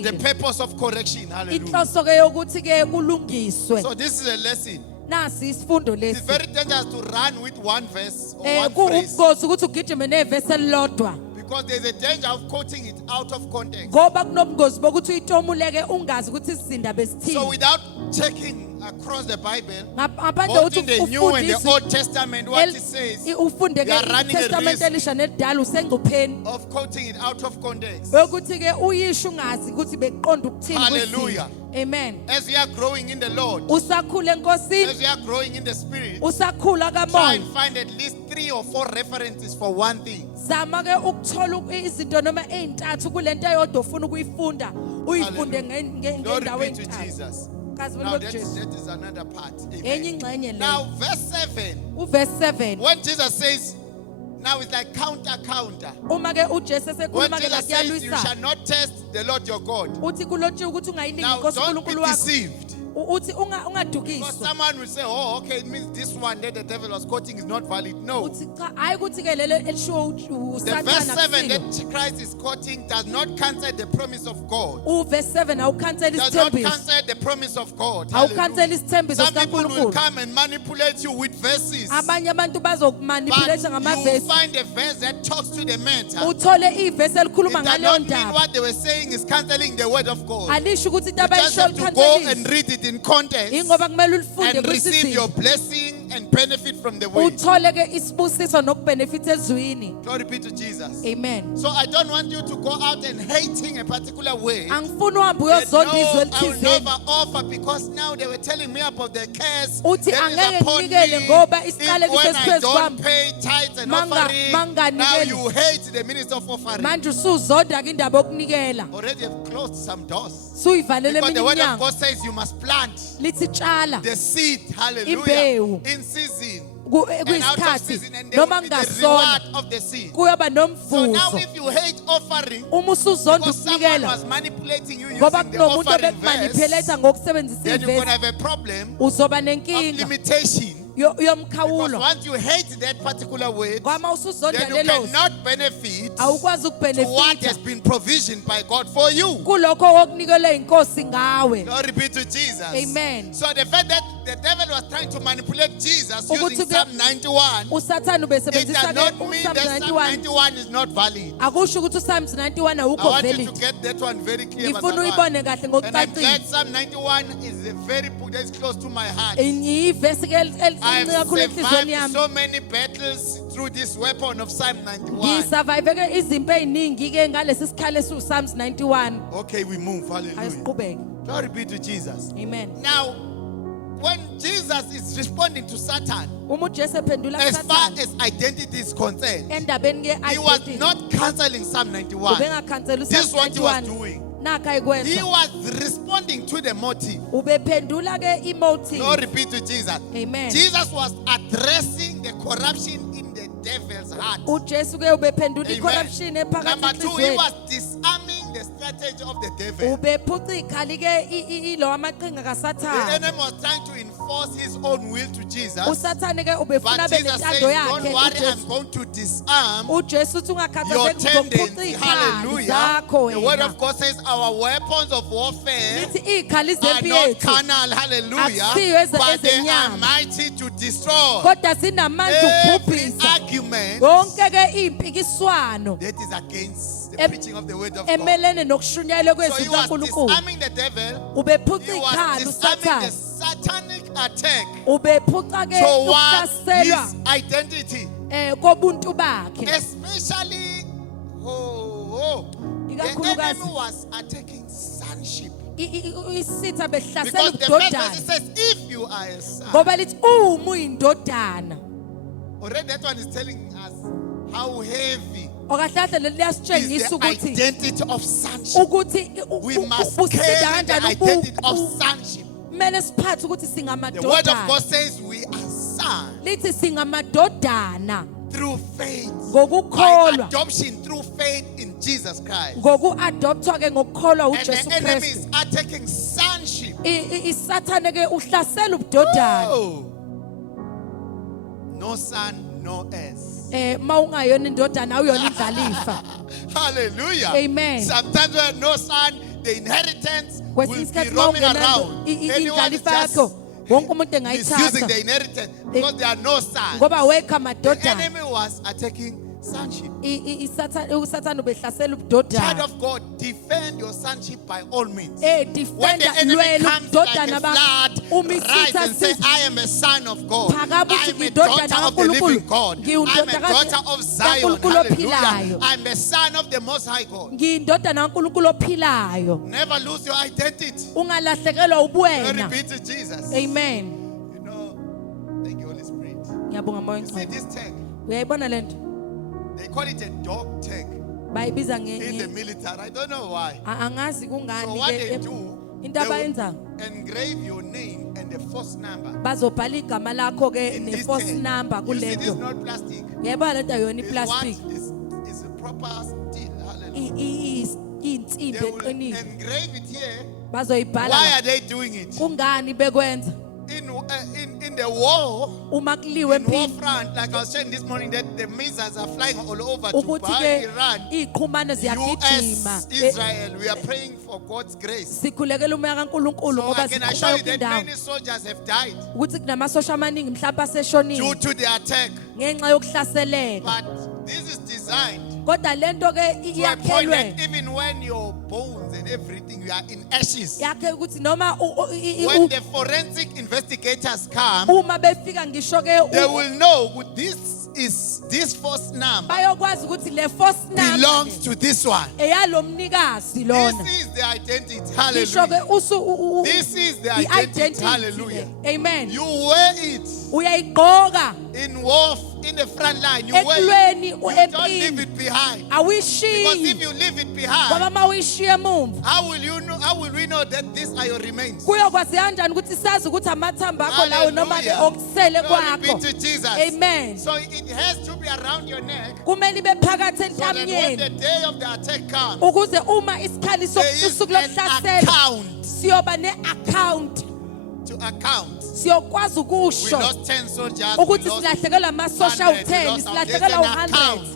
the engalungile. purpose of correction. Hallelujah. Inhloso ke yokuthi ke kulungiswe. So this is a lesson. Nasi isifundo It's lesi. very dangerous to run with one verse or one phrase Kuwubungozi ukuthi ugijime nevesi elilodwa because there's a danger of quoting it out of context. ngoba kunobungozi bokuthi uyitomuleke ungazi ukuthi isizinda So besithini. without checking across the Bible, Ngaphandle both in kokuthi the New and the ufundise Old Testament, what it says ufunde you are ke running a iTestament risk elisha nedala usengcupheni of quoting it out of context. ukuthi ke uyisho ungazi ukuthi beqonda ukuthini Hallelujah. kuthini. Amen. As we are growing in the Lord, Usakhula enkosini, as we are growing in the Spirit, usakhula try kamoya. and find at least 3 or 4 references for one thing. Zama ke ukuthola izinto noma ezintathu kulento eyodwa ufuna ukuyifunda, uyifunde Glory ngendawo be to ezintathu. Jesus. Kazi Now bona that kuJesu. is another part. Enye Amen. ingxenye le. Now verse 7, Uverse 7. when Jesus says, now it's like counter. Uma ke uJesu When esekhuluma ke Jesus says you shall lakuyalwisa. not test the Lord your God. Uthi kulotshiwe ukuthi ungayilingi Now inkosi don't be uNkulunkulu wakho. deceived. Uthi Because ungadukiswa. someone will say, oh, okay, it means this one that the devil was quoting is not valid. No. Uthi cha hayi ukuthi ke lele elisho The verse 7 usathana that Christ is quoting does not cancel the promise of God. uverse 7 awukhansela Does not isithembiso. cancel the promise of God. Awukhansela Hallelujah. isithembiso Some people will sikaNkulunkulu. come and manipulate you with verses. Abanye abantu But bazokumanipulate you ngamavesi. find a verse that talks to the matter. Uthole ivesi It elikhuluma does ngaleyo not mean ndaba. what they were saying is canceling the word of God. Alisho ukuthi You into just abayisho have to go and likhanselise. read it in context Ingoba kumele ulifunde and receive your kwisizini. blessing and benefit from the word. Uthole ke isibusiso nokubenefit ezwini. Glory be to Jesus. Amen. So I don't want you to go out and hating a particular way. Angifuni uhambe That, no, uyozonda izwe I will elithizeni. never offer because now they were telling me about the curse Uthi that is angeke upon me nginikele ngoba if isiqalekiso when I esiphezu don't kwami. pay tithes and Manga- offering. Now manganikeli. you hate the minister of offering. Manje usuzonda ke indaba yokunikela. Already have closed some doors. Suyivalele Because the eminye word of iminyango. God says you must plant Lithi tshala the seed, hallelujah, Imbewu. in season ku- and out of kuyisikhathi season, and there will noma be the ngasona reward of the seed. kuyoba So now nomvuzo. if you hate offering, Uma usuzonda because someone ukunikela was manipulating you ngoba using the kunomuntu offering verse, obekumanipulate ngokusebenzisa then you're going to ivesi have a problem uzoba of nenkinga limitation Because yomkhawulo once you hate that particular word, kwama usuzonda then you lelo cannot benefit to awukwazi what has ukubenefita been provisioned by God for you. kulokho okunikelwe inkosi ngawe. Glory be to Jesus. Amen. So the fact that the devil was trying to manipulate Jesus Ukuthi using ke- Psalm 91, usathane it ubesebenzisa does not ke mean uPsalm that Psalm 91 91 is not valid. akusho ukuthi uPsalms 91 I awukho want you to valid. get that one very clear. Ngifuna Bazalwane. uyibone kahle And I'm glad ngokucacile. Psalm 91 is a very book that is close to my heart. Iyivesi ke I've elincane kakhulu enhliziyweni survived yami. so many battles through this weapon of Psalm 91. Ngisurvive ke izimpi eziningi ke ngalesi sikhali esiuPsalms 91. Okay, we move. Hallelujah. Ayisiqhubeke. Glory be to Jesus. Amen. Now, when Jesus is responding to Satan, Uma uJesu ephendula as far kuSathane as identity is concerned, endabeni ke he was identity not canceling Psalm 91. ubengakhansela This is uPsalms what he was 91. doing. Nakha He ikwenza. was responding to the motive. Ubephendula ke emotive. Glory be to Jesus. Amen. Jesus was addressing the corruption in the devil's heart. uJesu ke ubephendula Amen. icorruption ephakathi Number two, he enhliziyweni. was disarming the strategy of the devil. Ubephuca ikhali ke ilo amaqhinga The kaSathane. enemy was trying to enforce his own will to Jesus. uSathane ke ubefuna But abe Jesus says, nentando don't yakhe. worry, uJesu. I'm going to disarm uJesu uthi your ungakhathazeki ngizophuca tendency. ikhali Hallelujah. zakho The word wena. of God says our weapons of warfare Lithi ikhali are zempi not yethu carnal. Hallelujah. Akusiyo But they are ezenyama. mighty to destroy kodwa zinamandla every ukubhubhisa argument yonke ke impikiswano that is against the Em- preaching of the word of God. emelene nokushunyayelwa So he kwezwi was kaNkulunkulu. disarming the devil. Ubephuca He was ikhali disarming the uSathane. satanic attack Ubephuca ke towards ukuhlaselwa his identity. kobuntu bakhe. Especially, the Ikakhulukazi. enemy was attacking sonship. Isitha behlasela Because the first verse ubudodana. says, if you are a son. Ngoba lithi uma uyindodana. Already that one is telling us how heavy Okahle kahle leli is liyasitshengisa the ukuthi identity of sonship. ukuthi We must ubusida carry the kanjani identity of sonship. kumele siphathe ukuthi The word of God singamadodana. says we are sons Lithi singamadodana through faith. ngokukholwa. By adoption through faith in Jesus Christ. Ngoku-adoptwa ke ngokukholwa And the uJesu enemy Kristu. is attacking sonship. Isathane ke uhlasela ubudodana. Oh. No son, no heirs. Mawungayona indodana awuyona indlalifa. Hallelujah. Amen. Sometimes when no son, the inheritance will Kwesinye be isikhathi roaming mawungenando around. Anyone is indlalifa just yakho wonke umuntu misusing engayithatha the inheritance because there are no sons. ngoba wekha The amadodana. enemy was attacking sonship. uSathane ubehlasela Child ubudodana. of God, defend your sonship by all means. When the Defender enemy lwela comes like ubudodana a bakho. flood, rise Umisitha and say, sithi I am a son of God. phakama uthi I'm a ngiyindodana daughter of the living kaNkulunkulu. God. I'm a daughter of Zion. kaNkulunkulu Hallelujah. ophilayo. I'm a son of the Most High God. Ngiyindodana kaNkulunkulu ophilayo. Never lose your identity. Ungalahlekelwa Glory ubuwena. be to Jesus. Amen. You know, thank you, Holy Spirit. Ngiyabonga moya You see ngcwele. this tag, Uyayibona lento? they call it a dog tag Bayibiza in the military. I don't know why. angazi So kungani what ke they do, into they abayenzayo will engrave your name and the first number bazobhala igama lakho ke in this ne-force tag. number You see, this is kulento. not plastic. Yayibona lento ayona It's what iplastic. is a proper steel. Hallelujah. Iyinsimbi They will eqinile. engrave it here. Bazoyibhala. Why are they doing it? Kungani bekwenza? In the war, Uma kuliwe in war empini front, like I was saying this morning, that the missiles are flying all over ukuthi Dubai, ke Iran, iqhumane ziyagijima. US, Israel. We are praying for God's grace. Sikhulekela umoya kaNkulunkulu So ngoba I can assure you siqhubeka that indawo many soldiers have died ukuthi kunamasosha amaningi mhlawumbe due aseshonile to the attack. ngenxa yokuhlaseleka. But this is designed Kodwa lento ke to a point that yakhelwe even when your bones and everything, you are in ashes. yakhe ukuthi noma When the forensic investigators come, uma befika ngisho ke they will know this first number bayokwazi ukuthi le force number belongs to this one. eyalomnikazi lona. This is the identity. Ngisho ke Hallelujah. This is the identity. identity. Hallelujah. Amen. You wear it Uyayigqoka in war, in the front line. You wear it. ekulweni You don't leave empini. it behind. Because Awuyishiyi. if you leave it behind, Ngoba mawuyishiya emumva how will you know? How will we know that these are your remains? kuyokwazi kanjani ukuthi sazi ukuthi amathambo akho lawo noma ke Hallelujah. okusele Glory be kwakho. to Jesus. Amen. So it has to be around your neck. Kumele ibe phakathi So that when the entamyeni day of the attack comes, ukuze uma isikhali there is sokusuku an lokuhlasela account siyoba ne-account to account. siyokwazi We ukusho lost 10 soldiers. We ukuthi lost silahlekelwa ama-social 100, we 10 lost our- silahlekelwa there's an u-100 account.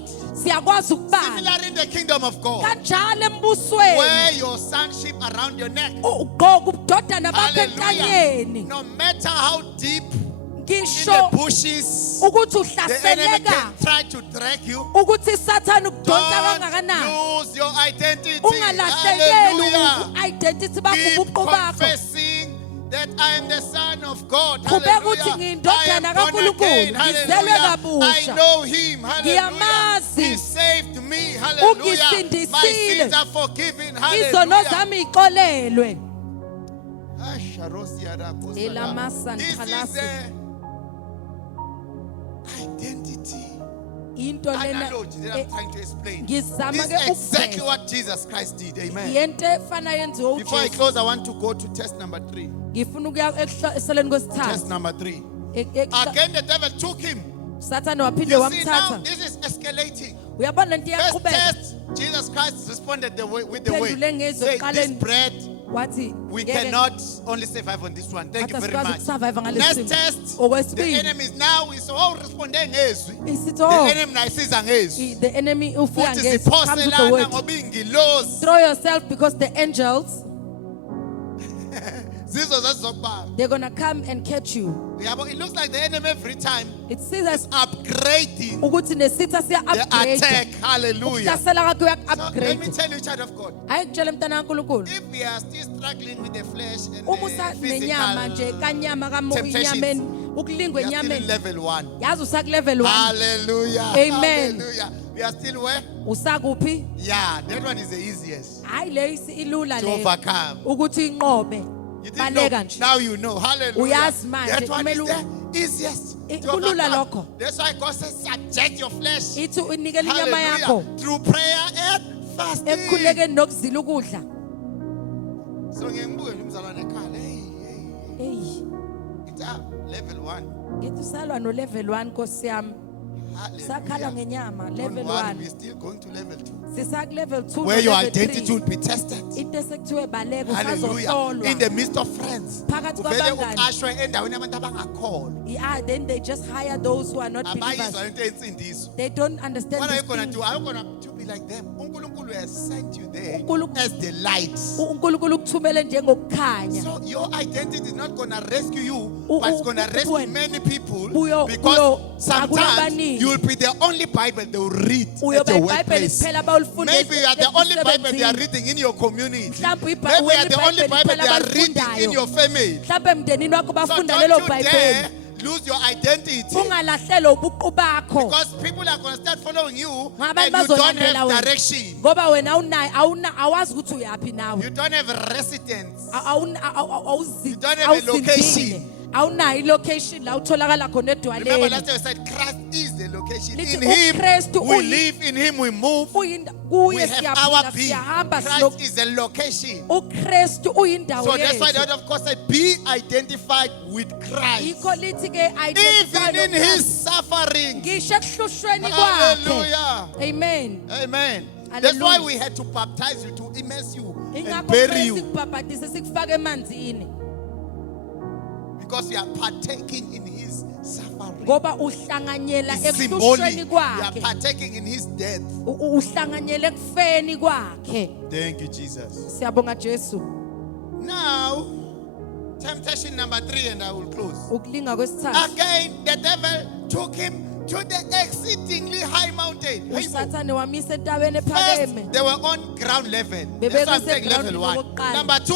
siyakwazi ukubala Similar in the kingdom of God. kanjalo embusweni Wear your sonship around your neck. ugqoka ubudodana bakho Hallelujah. entanyeni No matter how deep in the ngisho bushes ukuthi the enemy uhlaseleka can try to drag you, ukuthi isathane ukudonsa kangakanani don't lose your identity. ungalahlekeli Hallelujah. u-identity bakho Keep ubuqu bakho confessing that I am the son of God. Qhubeka Hallelujah. uthi I ngiyindodana am born kaNkulunkulu. again. Ngizelwe Hallelujah. kabusha. I know him. Hallelujah. Ngiyamazi. He saved me. Hallelujah. Ungisindisile. My sins are forgiven. izono Hallelujah. zami iqolelwe Ah, Sharosia Rakosada. Elamasa This is Ntalasi. the identity into lena analogy that I'm trying to explain. ngizama This ke is exactly ukuveza what Jesus Christ did. Amen. yento efana yenziwe Before I uJesu close, I want to go to test number 3. ngifuna ukuya ehlelweni Test kwesithathu number 3. Exa- Again, the devil took him. usathane waphinde You see, now wamthatha this is escalating. uyabona lento First iyaqhubeka test, Jesus Christ responded with the way. Uphendule ngezwi Say, this ekuqaleni. bread, wathi we ngeke- cannot only survive on this one. Thank you Athi very asikwazi much. ukusurvive ngalesi Next simo. test, the Okwesibili. enemy is now is all responding ngezwi. isithi The oh enemy nayisiza ngezwi. the enemy ufika Futhi ngezi comes with the siphoselana word ngoba ingilosi throw yourself because the angels zizo zazizokubamba. they're gonna come and catch you Yabo, it looks like the enemy every time it seems as upgrading ukuthi nesitha siya the upgrade attack. Hallelujah. ukuhlasela kwakhe So let me uyak-upgrade tell you, child of God, hayi kutshela mntana kankulunkulu if we are still struggling with the flesh and uma the usanenyama nje physical, kanyama temptations. enyameni ukulingwa we are still in enyameni level 1. yazi usakulevel 1 Hallelujah. Amen. Hallelujah. We are still where? usakuphi Yeah, that one is the easiest hayi le ilula to le overcome. ukuthi inqobe You didn't baleka know. nje Now you know. Hallelujah. Uyazi manje, That one is kumele the easiest to kulula overcome. lokho. That's why God says subject your flesh. ithi unikele inyama yakho Hallelujah. Through prayer and fasting. ekukhulekeni nokuzila ukudla So ngibuke nje umzalwane ekhaya. Hey. eyi It's level 1. ngithi usalwa no-level 1 nkosi yami sakhala Hallelujah. ngenyama Don't level worry, 1 we're still going to level 2. sisaku-level 2 Where your no-level identity 3. will be tested. into esekuthiwe baleka Hallelujah. usazohlolwa In the midst of friends. Phakathi Uvele kwabangani. uqashwe endaweni yabantu abangakholwa. yeah, then they just hire those who are not Abayizwa believers into ensindiso. they don't understand What are you this going to thing. do? Are you going to be like them? uNkulunkulu has sent you there uNkulunkulu- as the light. uNkulunkulu ukuthumele njengokukhanya So your identity is not going to rescue you, U- but it's going to u- rescue wena. many people Uyo- because uyo- sometimes akulabaningi. you will be the only Bible they will read uyoba at your ibhayibheli workplace. kuphela bawulifunda Maybe you are the only Bible they are emsebenzini. reading in your community. Mhlawumbe Maybe you are the wena only ibhayibheli Bible they kuphela are reading in abalifundayo. your family. mhlawumbe emndenini wakho So bafunda don't lelo you bhayibheli dare lose your identity. ungalahlelwa ubuqu bakho Because people are going to start following you Ngabantu and you don't bazolandela have wena. direction. ngoba wena awazi ukuthi uyaphi nawe You don't have residence. awuzindile You don't have a location. awunayo ilocation la utholakala khona Remember edwaleni last time I said Christ is the location. Lithi In Him uKristu we uyi- live, in Him we move. We kuye have our siyaphila being. siyahamba Christ is the location. ukristu uyindawo So that's why the yethu word of God said, be identified with Christ. yikho lithi ke identify Even in noKristu. His suffering. ngisho ekuhlushweni kwakhe Hallelujah. amen Amen. That's why Hallelujah. we had to baptize you, to immerse you, and ingakho bury kumele you. sikubhabhadise sikufake emanzini Because you are partaking in His suffering. ngoba uhlanganyela It's symbolic. ekuhlushweni You are kwakhe partaking in His death. uhlanganyela ekufeni kwakhe Thank you, Jesus. siyabonga Jesu Now, temptation number 3, and I will close. ukulinga kwesithathu Again, the devil took him to the exceedingly high mountain. Hey, usathane wamisa entabeni ephakeme first, they were on ground level. Bebe That's why I'm saying kuse level ground 1. okokuqala. Number 2,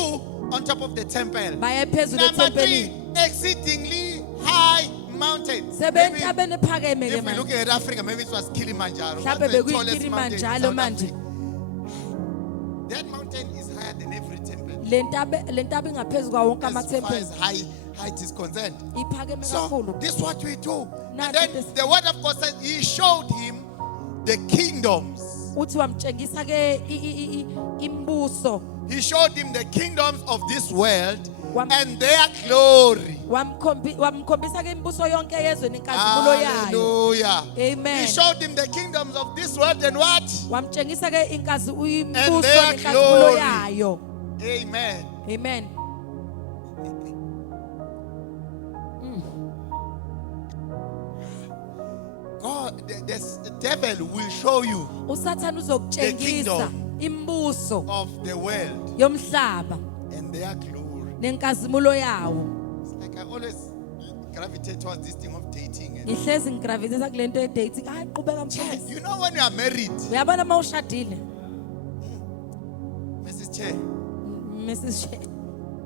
on top of the temple. baye phezulu Number 3, ethempelini exceedingly high mountain. sebe Maybe entabeni ephakeme ke if we're manje looking at Africa, maybe it was Kilimanjaro. mhlawumbe That's the tallest bekuyikilimanjaro mountain in South manje Africa. That mountain is higher than every temple. le ntaba ingaphezu kwawo wonke As far amathempeli as height is concerned. iphakeme So kakhulu this is what we do. Now, And then this- the word of God says He showed him the kingdoms. uthi wamtshengisa ke imbuso He showed him the kingdoms of this world Wam- and their glory. wamkhombisa ke imbuso yonke yezwe nenkazimulo yayo Hallelujah. Amen. He showed him the kingdoms of this world and what? wamtshengisa ke And imbuso their nenkazimulo glory. yayo Amen. amen the devil will show you usathane uzokutshengisa kingdom imibuso of the world yomhlaba and their glory. nenkazimulo yawo. It's like I always gravitate towards this thing of dating. And Ngihlezi ngigravitisa kulento ye dating. Hayi qhubeka Che, mfundisi. you know when you are married, Uyabona mawushadile Mrs. Chair, Mrs. She.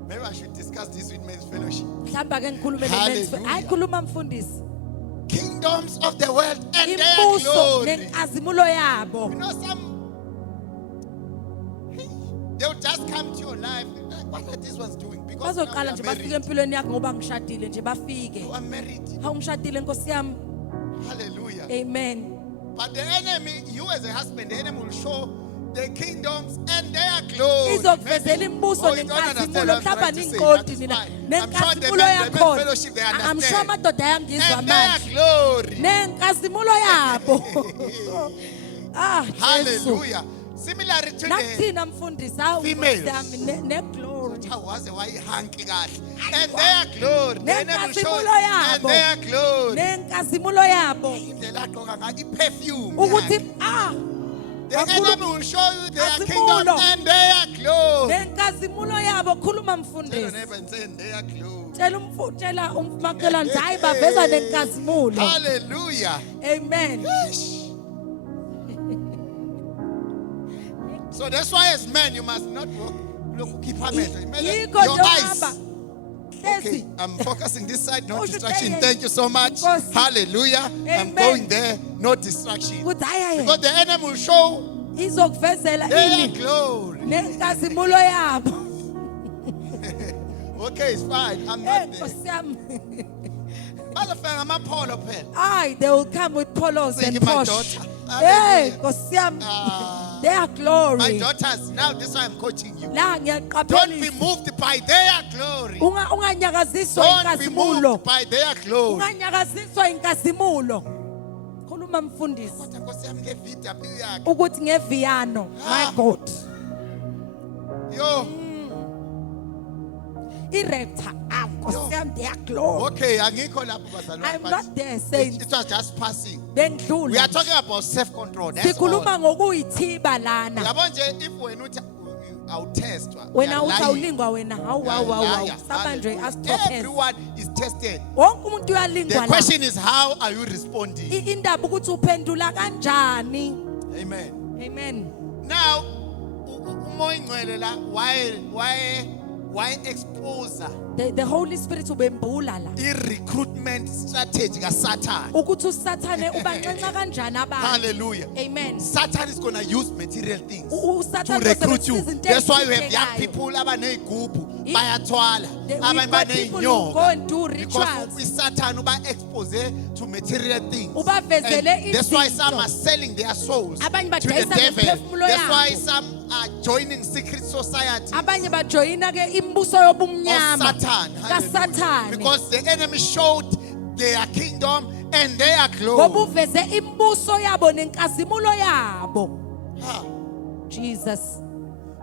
maybe I should discuss this with men's fellowship. Mhlamba ke ngikhulume Hallelujah. nemenzi. Hayi khuluma mfundisi. Kingdoms of the world and their Imibuso glory. nenkazimulo yabo. You know, they'll just come to your life. What are these ones doing? Because now Bazoqala nje you are bafike married. empilweni yakho ngoba ngishadile nje bafike. You are married. Hawu ngishadile Nkosi yami. Hallelujah. Amen. But the enemy, you as a husband, the enemy will show the kingdoms and their glory. Izokuvezela imibuso Oh, you don't understand nenkazimulo what I'm mhlawumbe trying to say. ningqondi That is nina. fine. I'm sure the Nenkazimulo men yakhona. fellowship, they I'm sure understand. amadoda ayangizwa And their manje. glory. Nenkazimulo yabo. Ah, Jesu. Hallelujah. Similarly to the Nakuthina mfundisi hawu females. Nkosi yami ne-glory. waze wayihanki kahle. And their glory. The enemy will show Nenkazimulo and yabo. their glory. Nenkazimulo yabo. Indlela agqoka ngayo i-perfume Ukuthi yakhe. The enemy will show you their Kazimulo. kingdom and their glory. Nenkazimulo yabo khuluma Tell your mfundisi. neighbor and say, and their glory. Tshela ummakhelwane nje hayi baveza nenkazimulo. Hallelujah. Amen. Yeesh. So that's why as men you must not walk. Look, keep your Yikho eyes. njengoba Okay, hlezi I'm focusing this side, no Oh, should distraction. I- Thank you so much. Nkosi. Hallelujah. I'm Amen. going there, no distraction. ukuthi hayi Because the enemy will show izokuvezela their ini glory. nenkazimulo yabo. Okay, it's fine. I'm Hey not there. Nkosi yami. Bazofika ngamapolo phela. Ay, they will come with polos Thank and you, my posh. daughter. Hey Hallelujah. Nkosi yami. Ah. Their My glory. daughters, now this is why I'm coaching you. La Don't be ngiyaqaphelisa. moved by their glory. Unganyakaziswa Don't be inkazimulo. moved by their glory. Unganyakaziswa inkazimulo. Khuluma mfundisi Kodwa Nkosi yami nge-VW yakhe. ukuthi ngeviyano. My Ah. God. Yo, Irector. Ah, Nkosi yami their glory. okay, angikho lapho bazalwane. I'm but not there saying it was just passing. bengidlula. We are talking about self-control. That's all. Sikhuluma ngokuyithiba lana. Yabo nje if wena uthi awuthestwa. Wena you are uthi lying. awulingwa wena. Hawu You are hawu hawu. liar. Saba nje Hallelujah. asithopheze. Everyone is tested. Wonke umuntu The uyalingwa la. question is how are you responding? Indaba ukuthi uphendula kanjani. Amen. Amen. Now, umoya ingcwele la why expose The Holy Spirit ubembula la. i-recruitment strategy kaSatan. Ukuthi usathane ubancenca kanjani abantu. Hallelujah. Amen. Satan is going to use material things to uSathane recruit you. uzosebenzisa izinto That's why we have young ezithintekayo. people abaneyigubhu I- bayathwala We've abanye got people who go baneyinyoka and do because rituals. uSatan uba-expose to material things. Ubavezele And that's why izinto. some are selling their souls to Abanye the badayisa devil. nemiphefumulo That's why yabo. some are joining secret society Abanye bajoyina ke imibuso of yobumnyama. Satan. Hallelujah. KaSathane. Because the enemy showed their kingdom and their glory. Ngoba uveze imibuso yabo nenkazimulo yabo. Ah, Jesus.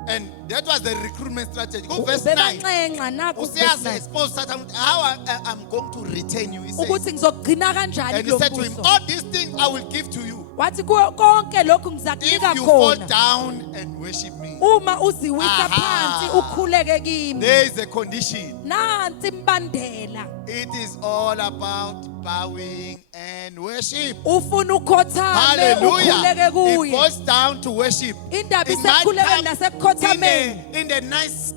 And that was the recruitment strategy. Go verse 9. Bebancenca nakho Usiyazi verse 9. expose Satan how I'm going to retain you. He says. Ukuthi ngizogcina kanjani And he lo said to him, mbuso. all these things I will give to you Wathi konke lokhu if ngizakunika you fall khona. down and worship me. Uma uziwisa Aha. phansi ukhuleke kimi. There is a condition. Nansi imbandela. It is all about bowing and worship. Ufuna ukhothame Hallelujah. ukhuleke It kuye. goes down to worship. Indaba It might isekhuleka come nasekukhotameni. in the nice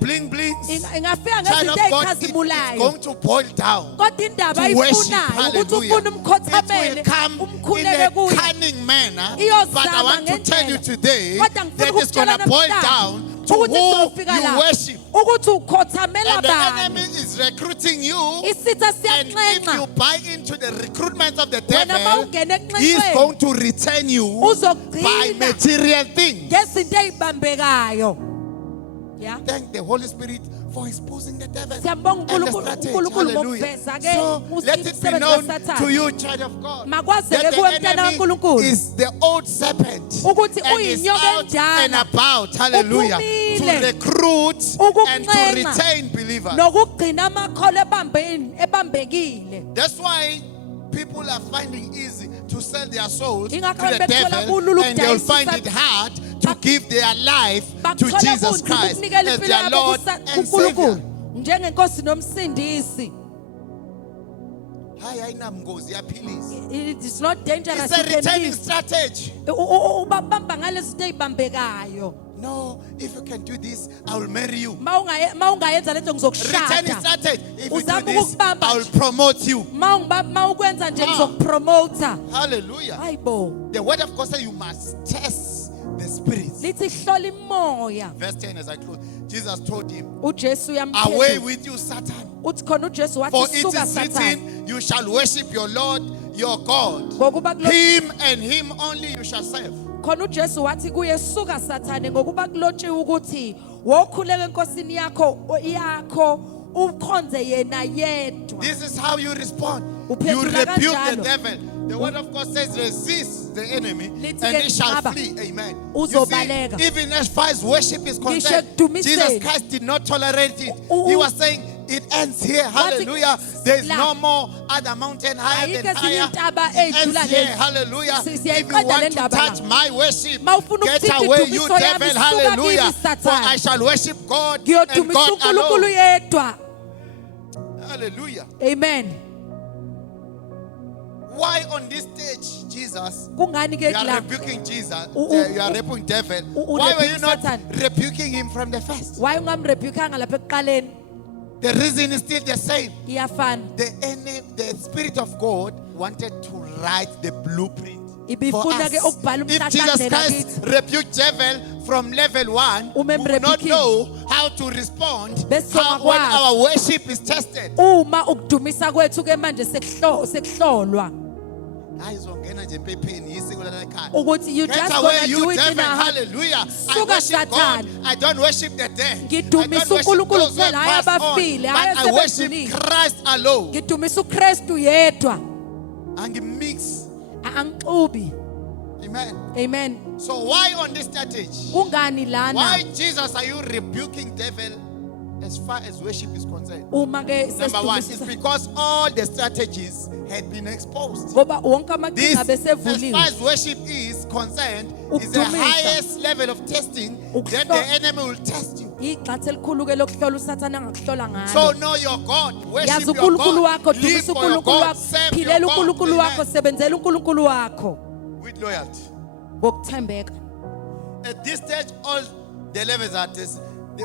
bling blings. Ingafika Child of ngezinto God, it's ezikhazimulayo. going to boil down. Kodwa indaba To worship. ayifunayo ukuthi Hallelujah. ufune It umkhothamele will come in umkhuleke a kuye. cunning manner. Iyozama But I want to tell you ngendlela. today Kodwa ngifuna that it's going ukukutshela to boil namhlanje down to ukuthi who sizofika you la worship. ukuthi ukhothamela And the enemy bani. is recruiting you. Isitha And if you siyancenca. buy into the recruitment of the Wena devil, mawungena he's encencweni going to retain you by uzogcina material things. ngezinto ezibambekayo. Yeah. Thank the Holy Spirit for exposing the devil Siyambonga and the uNkulunkulu strategy. uNkulunkulu Hallelujah. ngokuveza ke So let it be umsebenzi known kaSathane. to you, child of God, Makwazeke that kuwe the mntana enemy kaNkulunkulu is the old serpent ukuthi and is uyinyoka out endala. and about, hallelujah, to Uphumile. recruit and to Ukukuncenga. retain believers. nokugcina amakholo ebambekile. That's why people are finding easy to sell their souls to Ingakho the bekuthola devil, kulula and they'll ukudayisa find it hard to give their life to bakuthola Jesus kunzima Christ ukunikela as impilo their yabo Lord and Savior. kuNkulunkulu njengenkosi nomsindisi. Hayi ayinamngozi yaphilisa. It is not dangerous. It's a you can returning live. strategy. Ubabamba ngalezo zinto ezibambekayo. No, if you can do this, I will marry you. Mawungayenza lento Returning ngizokushada. strategy. If you do Uzama this, ukukubamba I will nje. promote you. Mawukwenza nje ngizokupromota. Hallelujah. Hayibo. The word of God says you must test the spirits. Lithi hlola imoya. Verse 10 as I close. Jesus told him, uJesu away uyamphela. with you, Satan. Uthi khona uJesu For wathi it suka is Satan. written, you shall worship your Lord, your God. Ngokuba kulo Him and him only you shall serve. khona uJesu wathi kuye suka Sathane ngokuba kulotshiwe ukuthi wokhuleka enkosini yakho ukhonze yena yedwa. This is how you respond. You Uphendula rebuke the kanjalo. devil. The word of God says, resist the enemy Lithi and ke he shall nqaba, flee. Amen. You see, uzobaleka. even as far as worship is concerned, ekudumiseni. Jesus Christ did not tolerate it. He was saying, it ends here. Hallelujah. There is no more other mountain higher than Ayikho ezinye higher. intaba It ends ey'dlula here. lezi. Hallelujah. If you Siyayiqeda le want to ndaba touch la. my worship, Mawufuna get ukuthinte away, you idumiso yami, devil. suka Hallelujah. kimi, For Satan. I shall worship God and Ngiyodumisa God uNkulunkulu alone. yedwa. Hallelujah. Amen. Why on this stage, Jesus, Kungani ke you are la? rebuking Jesus, you U- are rebuking devil. u- Why were you rebuke not Satan. rebuking him from the first? Why ungamrebukanga lapha ekuqaleni? The reason is still the same. Iyafana. The Spirit of God wanted to write the blueprint for Ibifuna ke us. ukubhala If Jesus umhlahlandlela Christ kithi. rebuked devil from level 1, we Umem will not rebuking. know how to respond Bese when ungakwazi. our worship is tested. Uma ukudumisa kwethu ke manje sekuhlolwa Hayi, izongena nje emphepheni, yisiko lala ekhaya. ukuthi you Get just away, gonna you do it in devil. a heart. Hallelujah. I Suka worship God. Satan. I don't worship the dead. I Ngidumisa don't worship uNkulunkulu those who have kuphela, hayi passed on. abafile, But hayi I worship asebedlulile. Christ alone. Ngidumisa uKristu yedwa. Angimix. Angixubi. Amen. Amen. So why on this strategy? Kungani lana? Why, Jesus, are you rebuking devil as far as worship is concerned? Uma ke Number one, it's sesidumisa because all the strategies had been exposed. ngoba wonke This, amaqhinga as far besevuliwe. as worship is concerned, is the Ukudumisa. highest level of testing that the enemy will test you. Igxathe elikhulu ke lokuhlola uSathane angakuhlola So ngalo. know your God, worship Yazi your uNkulunkulu God, wakho, live dumisa for your uNkulunkulu God, wakho, serve philela your God. uNkulunkulu wakho, Amen. sebenzela uNkulunkulu wakho With loyalty. ngokuthembeka. At this stage, all the levels are tested.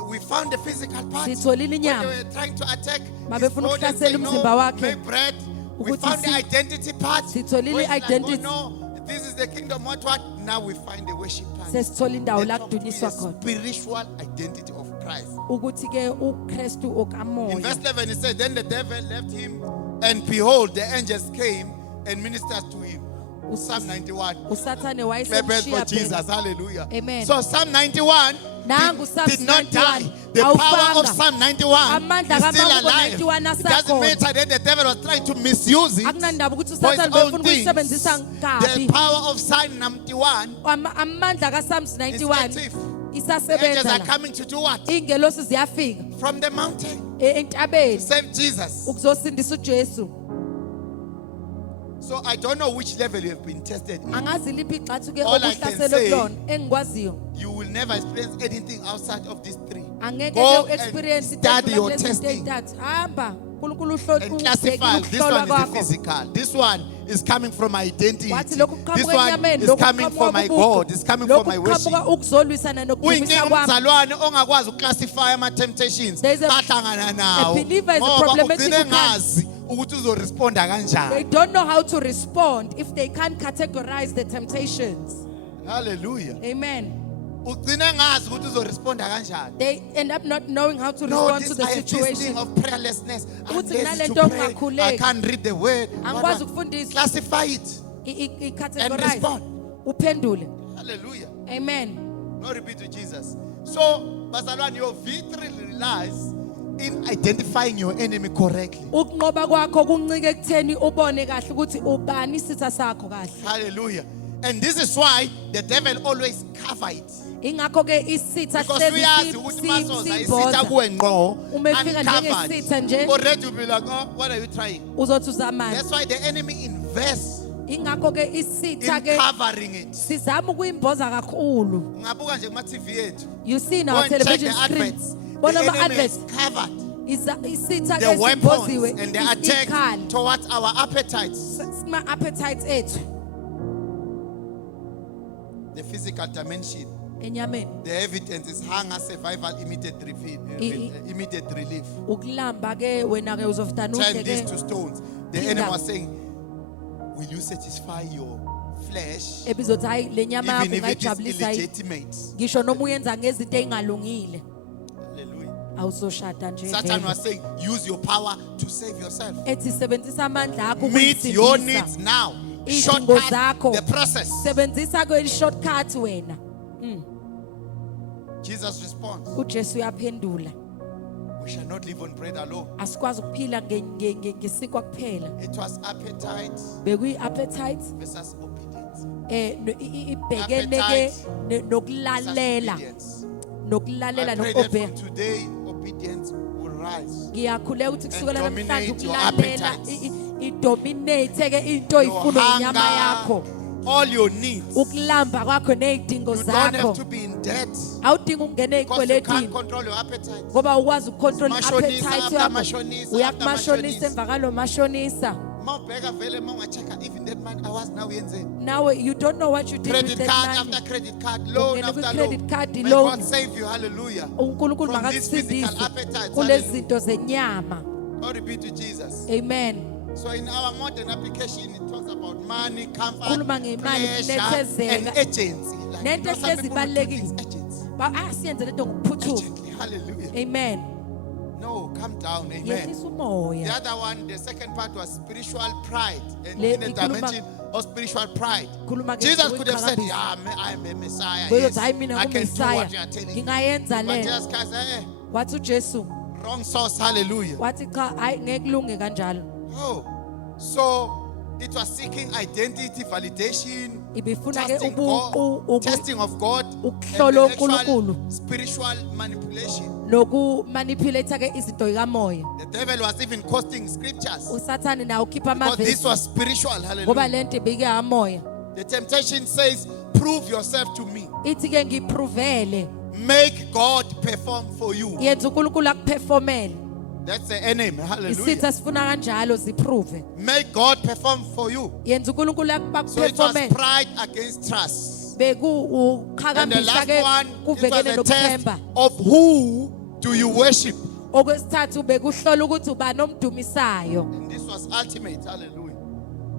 We found the physical part. Sitholile When inyama. they were trying to attack Ma his befuna body and ukuhlasela say, no, umzimba wakhe. make bread. We Ukuthi found the si- identity part. sitholile Where it's like, identity. oh no, this is the kingdom. What? Now we find the worship part. Sesithola indawo la That comes to kudunyiswa the khona spiritual identity of Christ. ukuthi ke uKristu In verse okamoya. 11, it says, then the devil left him, and behold, the angels came and ministered to him. Psalm 91. uSathane Clap hands for wayesemshiya Jesus. phela. Hallelujah. Amen. So Psalm 91 Nangu Psalm did not die. 91. The power of Awufanga. Psalm 91 Amandla is still kaMawuko alive. 91 It doesn't asakhona. matter that the devil was trying to misuse it Akunandaba ukuthi for his uSathane own befuna things. ukuyisebenzisa The kabi. power of Psalm 91, Amandla kaPsalms 91 active. the angels isasebenza are la. coming to do what? Ingelosi ziyafika From the mountain. entabeni Save Jesus. ukuzosindisa uJesu. So I don't know which level you have been tested in. Angazi liphi igxathu ke All I can okuhlaselwe say- kulona engikwaziyo. You will never experience anything outside of these three. Angeke Go ke experience and study your kulezi zinto testing ey'ntathu. Hamba uNkulunkulu and classify. This one is the physical. This one is coming from my identity. wathi lokhu This kuqhamuka one enyameni, is lokhu coming kuqhamuka from my kubuqu, God. It's coming from my lokhu worship. kuqhamuka ukuzolwisana Uyinkinga nokudumisa kwami. umzalwane ongakwazi ukuclassify ama-temptations There is a- ahlangana nawo a believer is a ngoba problematic ugcine man. ngazi ukuthi uzoresponda They kanjani. don't know how to respond if they can't categorize the temptations. Hallelujah. Amen. Ugcine ngazi ukuthi uzoresponda kanjani. They end up not knowing how to No, respond to this, the I have this thing situation. of prayerlessness. I'm Ukuthi lazy to kunalento pray. I ongakhuleki. can't read the word. Angikwazi ukufundisa. Classify it. And I-categorize. respond. Uphendule. Hallelujah. Amen. Glory be to Jesus. So, bazalwane, your victory relies in identifying your enemy correctly. Ukunqoba kwakho kuncike ekutheni ubone kahle ukuthi ubani isitha sakho kahle. Hallelujah. And this is why the devil always cover it. Ingakho ke isitha Because hlezi uyazi ukuthi masoza isitha sibhoza. kuwe ngqo, Uma efika njengesitha nje. uncovered. Already you'll be like, oh, what are you trying? Uzothi uzamani. That's why the enemy invests ingakho ke in isitha ke covering it. sizama ukuyimboza kakhulu. Ungabuka nje kuma-TV yethu. You see in Go our and check television the adverts. screen The bona ama enemy adverts is covered. isitha The ke weapons simboziwe and the attack isikhali towards our appetites. sima appetites ethu The physical dimension. enyameni. The evidence is hunger, survival, immediate relief. Ukulamba ke wena ke uzofutana Turn uhle these ke to stones. The Phinda. enemy was saying, will you satisfy your flesh ebizothi hayi le nyama even yakho if it is ungayijabulisa illegitimate? ngisho noma uyenza ngezinto ezingalungile Hallelujah. awusoshada nje Satan vele. was saying, use your power to save yourself. Ethi sebenzisa amandla akho Meet your ukuyisindisa. needs now. Izidingo Shortcut zakho. the process. Sebenzisa ke shortcut wena. Jesus responds, uJesu uyaphendula. we shall not live on bread alone. Asikwazi ukuphila ngesikwa kuphela. It was appetite Bekuyi appetite versus obedience. ibhekene ke nokulalela Obedience. nokulalela I pray that nokuobey. from today, obedience will rise. Ngiyakhuleka ukuthi kusukela namhlanje dominate your ukulalela appetites. idominate ke into Your ifuno inyama yakho. hunger, all your needs. Ukulamba kwakho nezidingo You don't have zakho. to be in debt Awudinga ungene because you can't ezikweletini control your appetite. ngoba ukwazi ukucontrol Mashonisa appetite after yakho. mashonisa Uya after kumashonisa mashonisa. emva kalo mashonisa. Mawubheka vele mawungachecka even that man hours now uyenzeni. Now you don't know what you did Credit with card that money. after credit card, loan Ungene after kwi-credit loan. card, May loan. God save you, hallelujah. uNkulunkulu From these physical makakusindise appetites, kulezi hallelujah. zinto zenyama. Glory be to Jesus. Amen. So in our modern application, it talks about money, comfort, Khuluma ngemali, pleasure, kunethezeka. and agency. Like, Nento some ehlezi people do ibalulekile. things agency. Asiyenze lento ngokuphuthuma. Urgently, hallelujah. Amen. No, calm down, amen. Yehlisa umoya. The other one, the second part was spiritual pride. And Le- in the ikhuluma- dimension of spiritual pride. Khuluma ke Jesus could have said, ngokuyiqhakambisa. yeah, I'm a Messiah. Beyothi Yes, hayi mina I can do uMessiah. what you are telling me. Ngingayenza But le. Jesus Christ said, Wathi uJesu wrong source, hallelujah. wathi cha hayi ngeke kulunge kanjalo. Oh, so it was seeking identity, validation, Ibifuna ke testing ubuqu God, testing of God, and ukuhlola the actual uNkulunkulu. spiritual manipulation. nokumanipulate ke izinto zikamoya. The devil was even quoting scriptures uSathane nawo ukhipha because this amavesi was spiritual, ngoba hallelujah. lento ibike amoya. The temptation says, prove yourself to me. Ithi ke ngiprovele Make God perform for you. yenza uNkulunkulu akuperformele. That's the enemy, hallelujah. Isitha sifuna kanjalo ziprove. Make God perform for you. Yenza uNkulunkulu So it was akuperformele. pride against trust. Beku And the uqhakambisa last ke one, it was kuvekene a test nokuthemba. of who do you worship. Okwesithathu bekuhlola ukuthi ubani omdumisayo. And this was ultimate, hallelujah.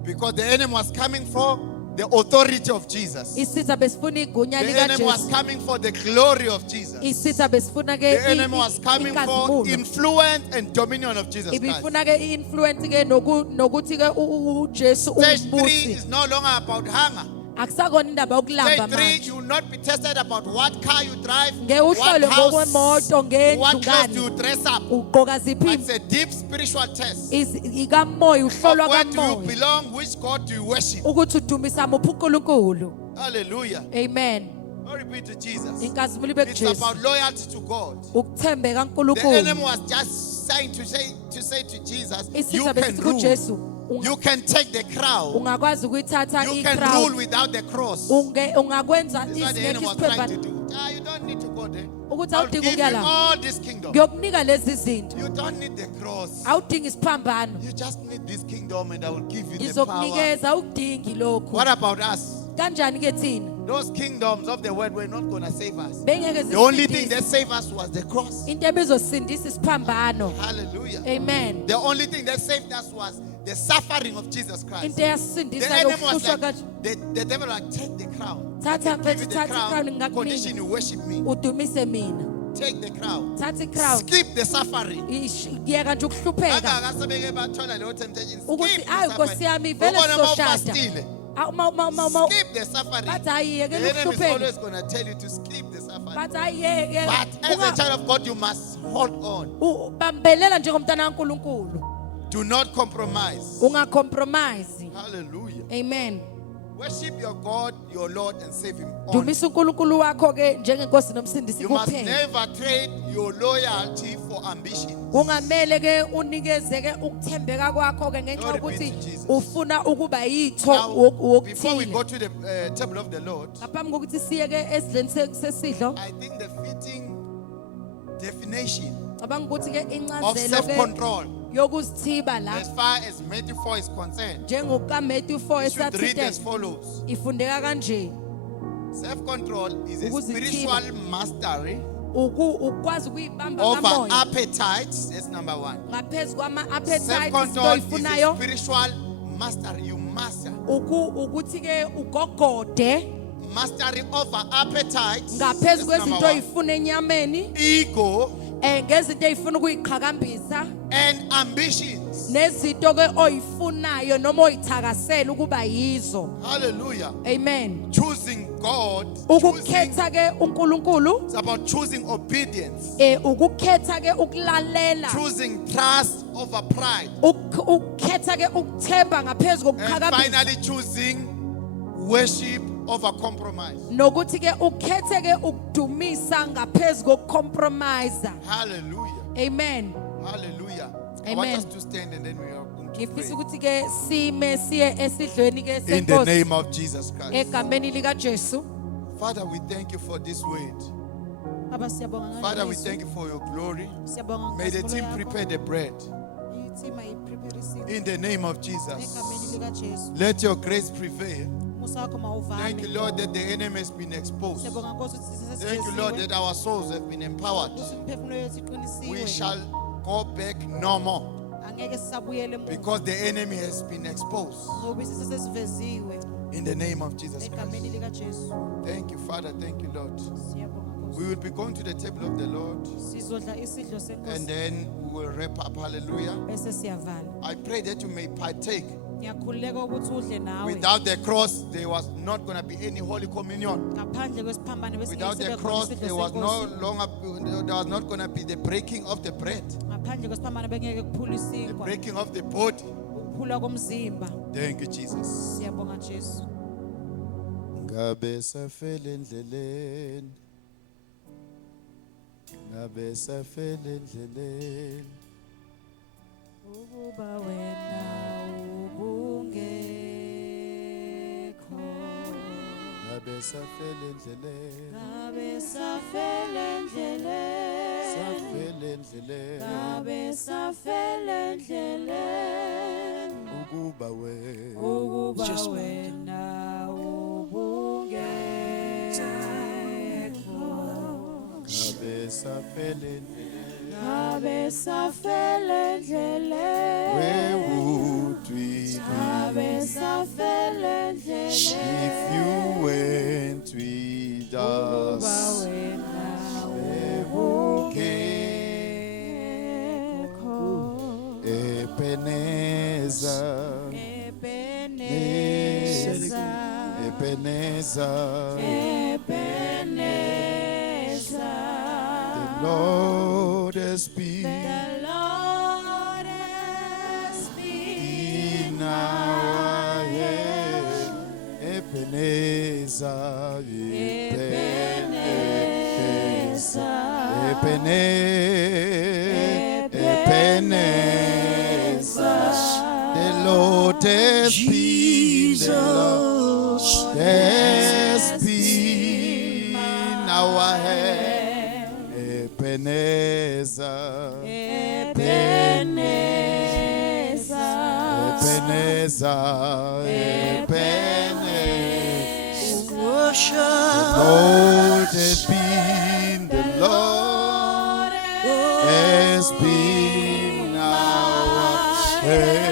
Because the enemy was coming for the authority of Jesus. Isitha besifuna igunya The lika enemy was Jesu. coming for the glory of Jesus. Isitha besifuna ke The enemy was coming for inkazimulo. influence and dominion of Jesus Christ. Ibifuna ke influence ke nokuthi ke uJesu Stage 3 umbusi. is no longer about hunger. Akusakona indaba yokulamba Stage 3, manje. you will not be tested about what car you drive, Ngeke what uhlole house, ngokwemoto what clothes do ngendlu you dress up. ugqoka ziphi It's a deep spiritual test. ikamoya Of uhlolwa where do you kamoya belong? Which God do you worship? ukuthi udumisa muphi uNkulunkulu. Hallelujah. Amen. Glory be to Jesus. Inkazimulo ibe It's kuJesu. about loyalty to God. Ukuthembeka The enemy kuNkulunkulu. was just saying to say to Jesus, you Isitha can besithi rule. kuJesu You can take the crown. ungakwazi ukuyithatha You can rule iCrown. without the cross. Ungakwenza That's what the isingeke enemy was trying to isiphepha do. You don't need to go there. ukuthi I'll awudingi give you ukuya la. all this kingdom. Ngiyokunika lezi zinto. You don't need the cross. Awudingi isiphambano. You just need this kingdom and I will give you the power. Ngizokunikeza awudingi lokho. What about us? Kanjani ke thina? Those kingdoms of the world were not going to save us. Bengeke The only thing zisindise. that saved us was the cross. Into ebizosindisa isiphambano. Hallelujah. Amen. The only thing that saved us was the suffering of Jesus Christ. Into The eyasindisa enemy was lokuhlushwa like, the devil like, take the crown. I Thatha can give you mfethu, the thatha iCrown, crown. ngingakunika. Condition you worship me. udumise mina. Take the crown. Thatha iCrown. Skip the suffering. Yeka nje ukuhlupheka. Kangaka sebeke bathola leyo temptation. Ukuthi Skip hayi the Nkosi yami suffering. vele Ubona sizoshada. mawufastile. Bathi Skip the suffering. hayi The yeke enemy is ukuhlupheka. always going to tell you to skip the suffering. Bathi hayi yeke. But as a child of God, you must hold on. Bambelela njengomntana kaNkulunkulu. Do not compromise. Ungacompromise. Hallelujah. Amen. Worship your God, your Lord, and save Him only. Dumisa uNkulunkulu wakho ke njengenkosi nomsindisi You must kuphela. never trade your loyalty for ambition. Kungamele ke unikeze ke ukuthembeka kwakho ke ngenxa Glory be ukuthi to Jesus. ufuna ukuba yitho Now, before we wokuthile. go to the table of the Lord, Ngaphambi kokuthi siye ke esidleni sesidlo, I think the fitting definition cabanga ukuthi ke of incazelo ke self-control, yokuzithiba la as far as Matthew 4 is concerned, njengoka Matthew 4 you should read as esathinte follows. ifundeka kanje. Self-control is a Ukuzithiba. spiritual mastery Ukwazi ukuyibamba over kamoya appetites. That's number one. ngaphezu kwama appetite Self-control is a ifunayo spiritual mastery. You master. ukuthi ke ugogode Mastery over appetites. ngaphezu That's number kwezinto one. oyifuna enyameni Ego ngezinto eyifuna ukuyiqhakambisa and ambitions. nezinto ke oyifunayo noma oyithakasela ukuba yizo. Hallelujah. Amen. Choosing God. Choosing, Ukukhetha ke uNkulunkulu it's about choosing obedience. ukukhetha ke ukulalela Choosing trust over pride. ukukhetha ke ukuthemba ngaphezu And kokuqhakambisa finally choosing worship over compromise. nokuthi ke ukhethe ke ukudumisa ngaphezu kokucompromise. Hallelujah. Amen. Hallelujah. I want Amen. us to stand and then we are going to Ngifisa pray. ukuthi ke sime siye esidlweni ke In the senkosi name of Jesus Christ. egameni lika Jesu. Father, we thank you for this word. Baba siyabonga Father, we ngaleli thank you for your glory. zwi. Siyabonga May the ngosibulo team yakho. prepare the bread. I-team ayiprepare isidlo In the name of egameni Jesus. lika Jesu. Let your grace prevail. Umusa wakho mawuvame. Thank you, Lord, that the enemy has been exposed. Siyabonga Nkosi ukuthi Thank you, Lord, that our souls have been empowered. ukuthi imiphefumulo yethu iqinisiwe. We shall go back no more Angeke sisabuyele emuva because the enemy has been exposed. ngoba isise sesiveziwe In the name of Jesus egameni Christ. lika Jesu. Thank you, Father. Thank you, Lord. Siyabonga Nkosi. We will be going to the table of the Lord Sizodla isidlo senkosi and then we will wrap up. Hallelujah. bese siyavala. I pray that you may partake. Ngiyakhululeka ukuthi udle nawe. Without the cross, there was not going to be any Holy Communion. Ngaphandle kwesiphambano bese Without the ngeke sibe khona cross, isidlo there was no senkosi. longer, there was not going to be the breaking of the bread, Ngaphandle kwesiphambano bengeke kuphula the isinkwa. breaking of the body. Ukuphula komzimba. Thank you, Jesus. Siyabonga Jesu. Ngabe safele endleleni, ngabe safele endleleni, Ukuba wena ubungekho ngabe safele endleleni, ngabe safele endleleni safele endleleni, ngabe safele endleleni ukuba wena ukuba wena ubungekho ngabe safele endleleni, ngabe safele endleleni where would we be ngabe safele if endleleni you went with ukuba us? wena Ubungekho Ebenezer, Ebeneza, Ebenezer, Ebeneza. the Lord has been The Lord has been in our head. Ebenezer, Ebenezer, Ebenezer, the Lord has been, the Lord has been our head. Ebenezer, Ebeneza, Ebenezer, Ebenezer. worship. Lord has been, the Lord has been our help.